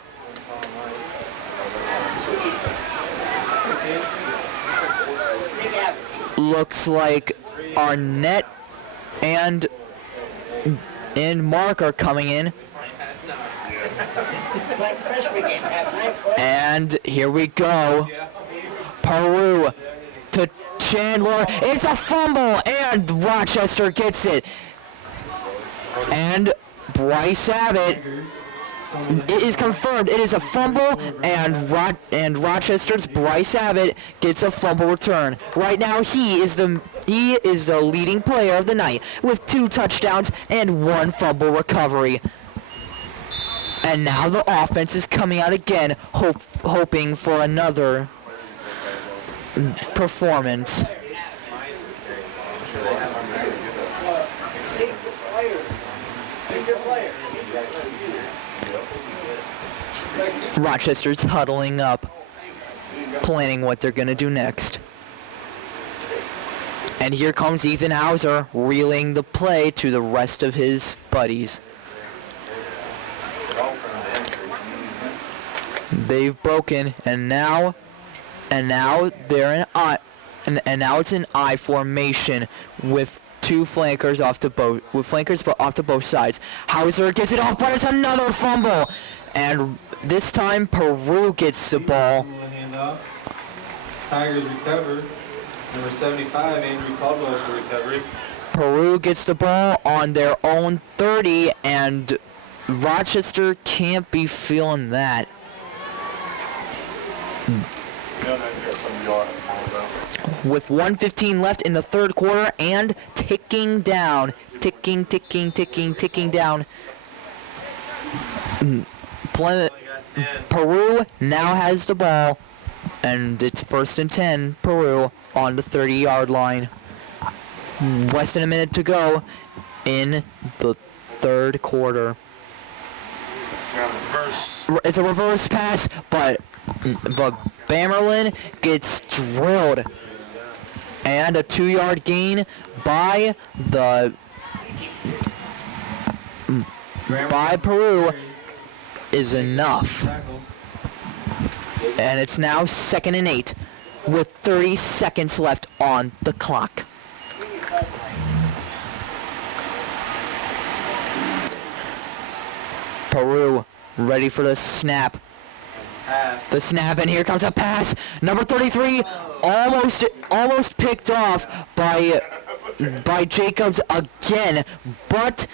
Looks like Arnett and Mark are coming in. And here we go. Peru to Chandler. It's a fumble, and Rochester gets it. And Bryce Abbott, it is confirmed. It is a fumble, and Rochester's Bryce Abbott gets a fumble return. Right now, he is the leading player of the night with 2 touchdowns and 1 fumble recovery. And now the offense is coming out again, hoping for another performance. Rochester's huddling up, planning what they're going to do next. And here comes Ethan Hauser, reeling the play to the rest of his buddies. They've broken, and now they're in and now it's an I formation with two flankers off to both but off to both sides. Hauser gets it off, but it's another fumble, and this time Peru gets the ball. Handoff. Tigers recover. Number 75, Andrew Caldwell with the recovery. Peru gets the ball on their own 30, and Rochester can't be feeling that. With 1:15 left in the third quarter and ticking down. Ticking down. Peru now has the ball, and it's 1st and 10, Peru on the 30-yard line. Less than a minute to go in the third quarter. It's a reverse pass, but Bamerlin gets drilled. And a 2-yard gain by Peru is enough. And it's now 2nd and 8 with 30 seconds left on the clock. Peru ready for the snap. The snap, and here comes a pass. Number 33 almost picked off by Jacobs again, but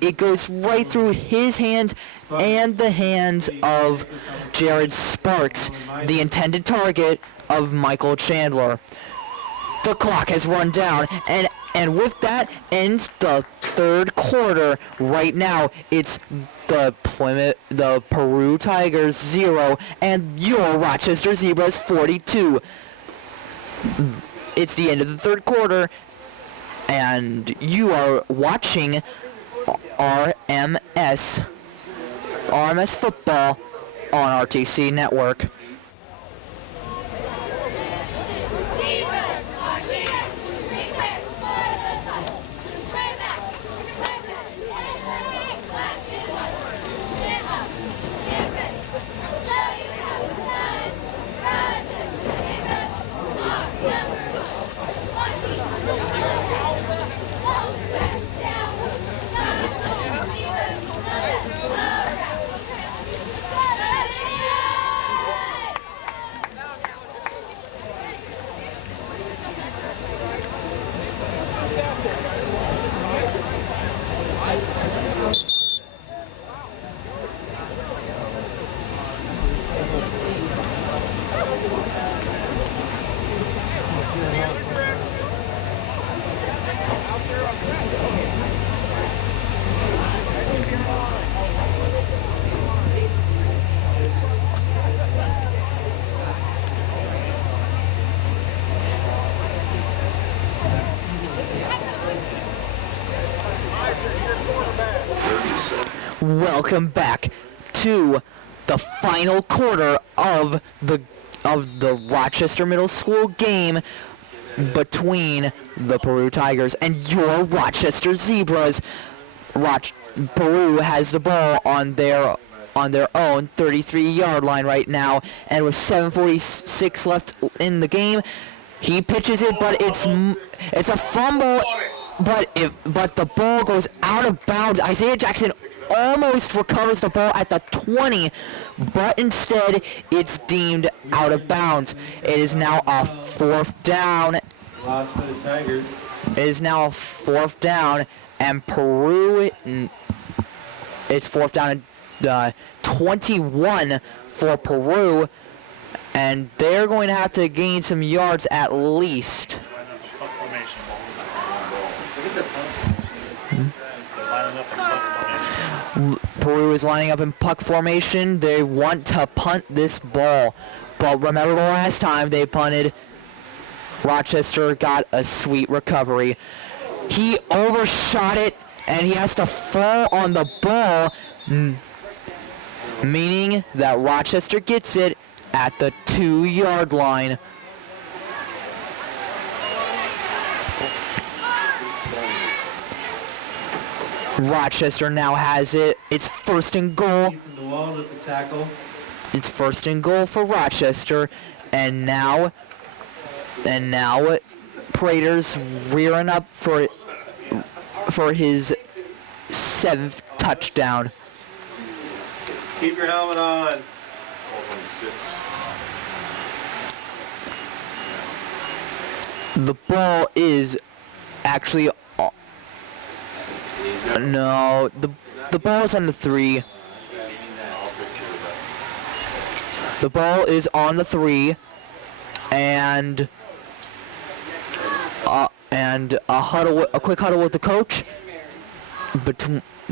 it goes right through his hands and the hands of Jared Sparks, the intended target of Michael Chandler. The clock has run down, and with that ends the third quarter. Right now, it's the Peru Tigers 0 and your Rochester Zebras 42. It's the end of the third quarter, and you are watching RMS football on RTC Network. Welcome back to the final quarter of the Rochester Middle School game between the Peru Tigers and your Rochester Zebras. Peru has the ball on their own 33-yard line right now, and with 7:46 left in the game, he pitches it, but it's a fumble. But the ball goes out of bounds. Isaiah Jackson almost recovers the ball at the 20, but instead it's deemed out of bounds. It is now a 4th down. Loss for the Tigers. It is now a 4th down, and Peru, it's 4th down and 21 for Peru, and they're going to have to gain some yards at least. Peru is lining up in puck formation. They want to punt this ball, but remember the last time they punted, Rochester got a sweet recovery. He overshot it, and he has to fall on the ball, meaning that Rochester gets it at the 2-yard line. Rochester now has it. It's 1st and goal. It's 1st and goal for Rochester, and now And now Prater's rearing up for his 7th touchdown. Keep your helmet on. Ball's on the 6. The ball is actually no, the ball is on the 3. The ball is on the 3, and a quick huddle with the coach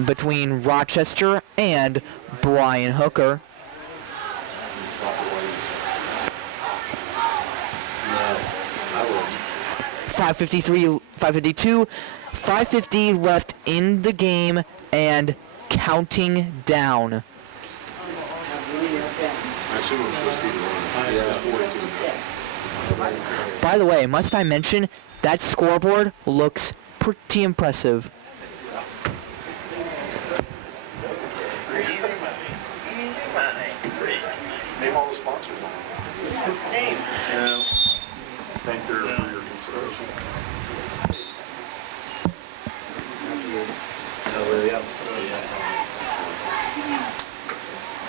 between Rochester and Brian Hooker. 5:50 left in the game and counting down. I assume I'm supposed to be the one. Yeah. 42. By the way, must I mention that scoreboard looks pretty impressive. Easy money. Name all the sponsors. Name. Thank you for your consideration. After this, where we have the story yet.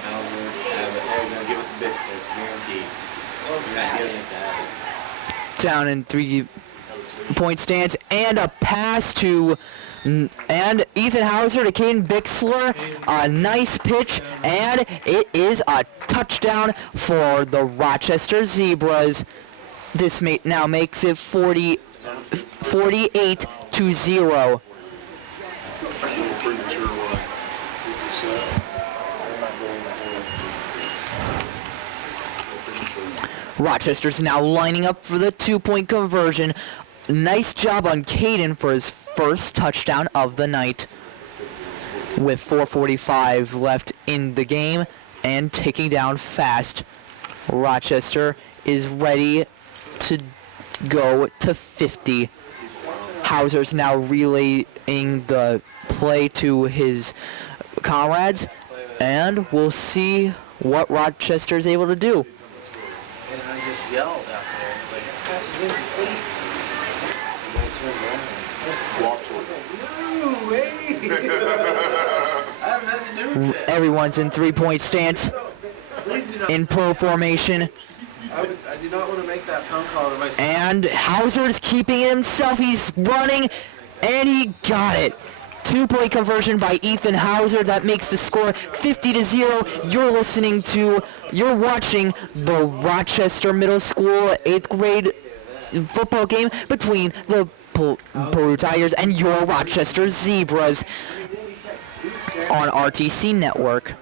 Hauser, Abbott, we're gonna give it to Bixler, guaranteed. We're not giving it to Abbott. Down in 3-point stance, and a pass to and Ethan Hauser to Caden Bixler. A nice pitch, and it is a touchdown for the Rochester Zebras. This now makes it 48-0. Rochester's now lining up for the 2-point conversion. Nice job on Caden for his first touchdown of the night. With 4:45 left in the game and ticking down fast, Rochester is ready to go to 50. Hauser's now relaying the play to his comrades, and we'll see what Rochester is able to do. And I just yelled out there. It's like, pass is incomplete. And I turned around and Walk toward it. I have nothing to do with that. Everyone's in 3-point stance Please do not. in pro formation. I do not want to make that phone call to myself. And Hauser's keeping it himself. He's running, and he got it. 2-point conversion by Ethan Hauser. That makes the score 50-0. You're watching the Rochester Middle School 8th grade football game between the Peru Tigers and your Rochester Zebras on RTC Network.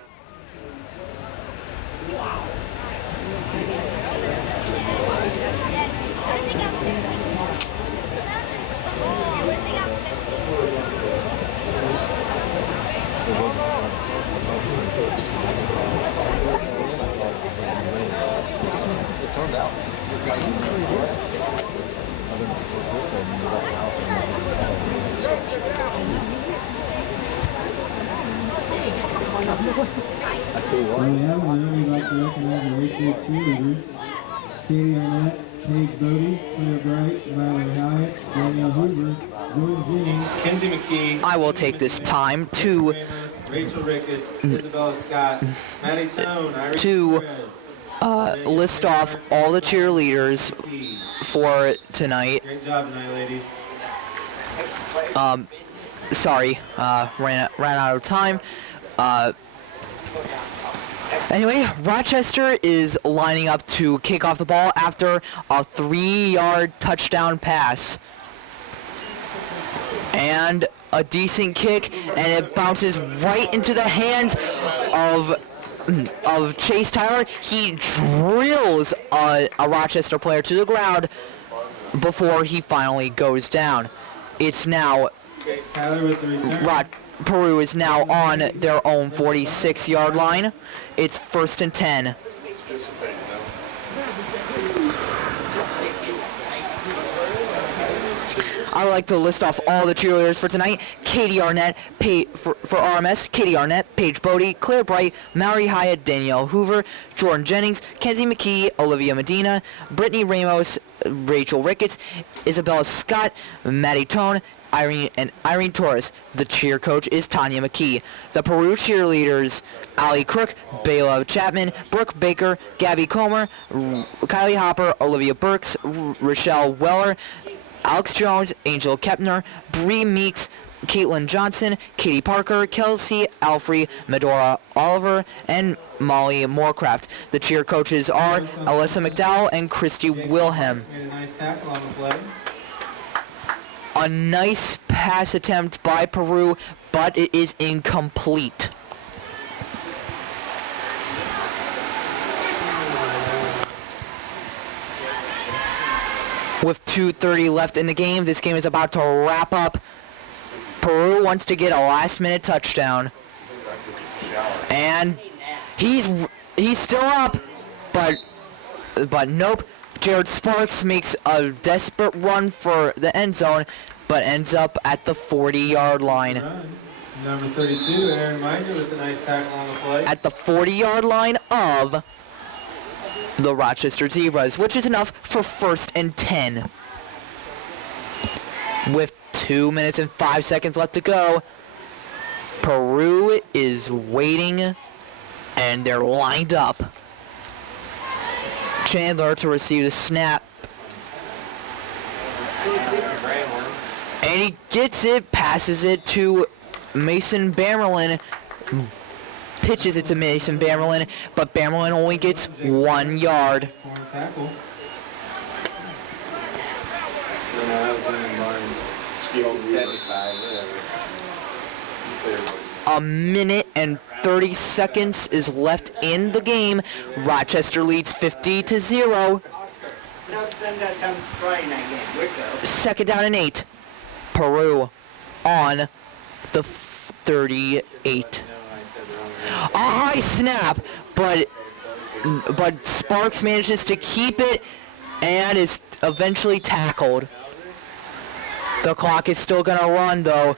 While we have them, we'd like to recognize our 8th grade cheerleaders. Katie Arnett, Paige Bodie, Claire Bright, Valerie Hyatt, Danielle Hoover, Jordan Jennings, Kenzie McKee. I will take this time to Rachel Ricketts, Isabella Scott, Maddie Tone, Iris to Perez, list off all the cheerleaders for tonight. Great job tonight, ladies. Sorry, ran out of time. Anyway, Rochester is lining up to kick off the ball after a 3-yard touchdown pass. And a decent kick, and it bounces right into the hands of Chase Tyler. He drills a Rochester player to the ground before he finally goes down. It's now Chase Tyler with the return. Peru is now on their own 46-yard line. It's 1st and 10. I would like to list off all the cheerleaders for tonight. Katie Arnett, for RMS, Katie Arnett, Paige Bodie, Claire Bright, Mallory Hyatt, Danielle Hoover, Jordan Jennings, Kenzie McKee, Olivia Medina, Brittany Ramos, Rachel Ricketts, Isabella Scott, Maddie Tone, Irene Torres. The cheer coach is Tanya McKee. The Peru cheerleaders: Ali Crook, Bayla Chapman, Brooke Baker, Gabby Comer, Kylie Hopper, Olivia Burks, Rochelle Weller, Alex Jones, Angel Kepner, Bree Meeks, Caitlin Johnson, Katie Parker, Kelsey Alfrey, Medora Oliver, and Molly Moorcraft. The cheer coaches are Alyssa McDowell and Christy Wilhelm. Made a nice tackle on the play. A nice pass attempt by Peru, but it is incomplete. With 2:30 left in the game, this game is about to wrap up. Peru wants to get a last-minute touchdown, and he's still up, but nope. Jared Sparks makes a desperate run for the end zone, but ends up at the 40-yard line. Number 32, Aaron Miser with a nice tackle on the play. At the 40-yard line of the Rochester Zebras, which is enough for 1st and 10. With 2 minutes and 5 seconds left to go, Peru is waiting, and they're lined up. Chandler to receive the snap. And he gets it, passes it to Mason Bamerlin. Pitches it to Mason Bamerlin, but Bamerlin only gets 1 yard. Tackle. No, that was Lemon Barnes. 75, whatever. A minute and 30 seconds is left in the game. Rochester leads 50-0. Second down and 8. Peru on the 38. A high snap, but Sparks manages to keep it and is eventually tackled. The clock is still gonna run though.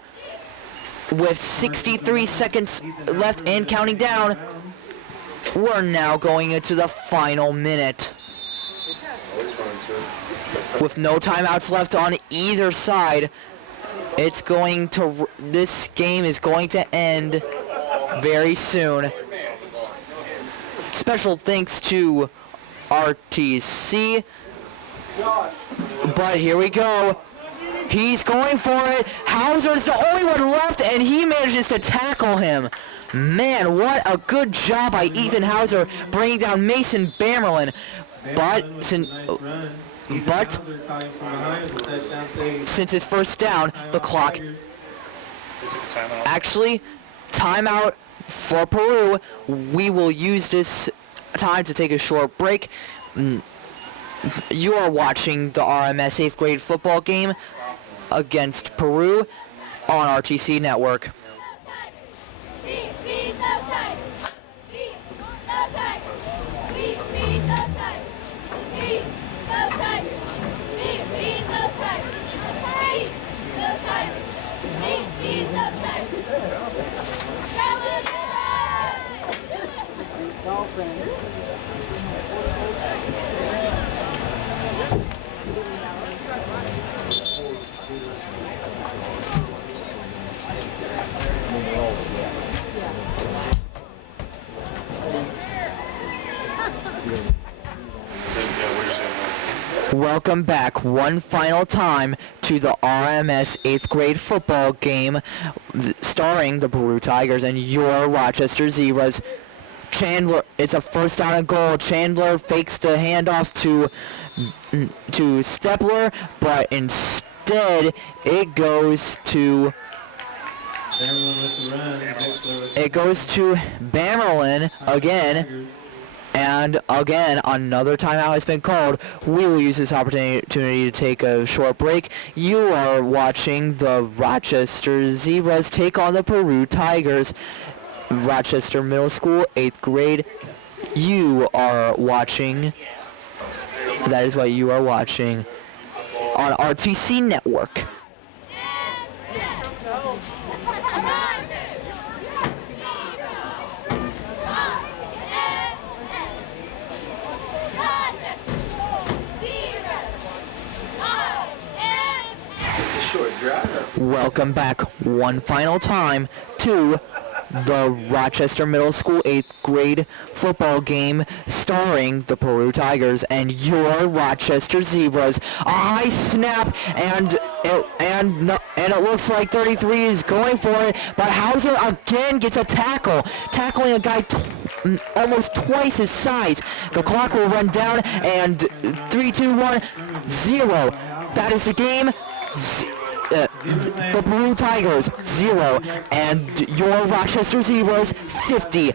With 63 seconds left and counting down, we're now going into the final minute. With no timeouts left on either side, this game is going to end very soon. Special thanks to RTC. But here we go. He's going for it. Hauser's the only one left, and he manages to tackle him. Man, what a good job by Ethan Hauser bringing down Mason Bamerlin. But since it's first down, the clock... Actually, timeout for Peru. We will use this time to take a short break. You are watching the RMS 8th grade football game against Peru on RTC Network. Welcome back one final time to the RMS 8th grade football game starring the Peru Tigers and your Rochester Zebras. Chandler, it's a first down and goal. Chandler fakes the handoff to Stepler, but instead it goes to Bamerlin again. And again, another timeout has been called. We will use this opportunity to take a short break. You are watching the Rochester Zebras take on the Peru Tigers. Rochester Middle School, 8th grade. You are watching. That is what you are watching on RTC Network. Just a short drive. Welcome back one final time to the Rochester Middle School 8th grade football game starring the Peru Tigers and your Rochester Zebras. A high snap and it looks like 33 is going for it, but Hauser again gets a tackle, tackling a guy almost twice his size. The clock will run down and 3, 2, 1, 0. That is the game. The Peru Tigers 0 and your Rochester Zebras 50.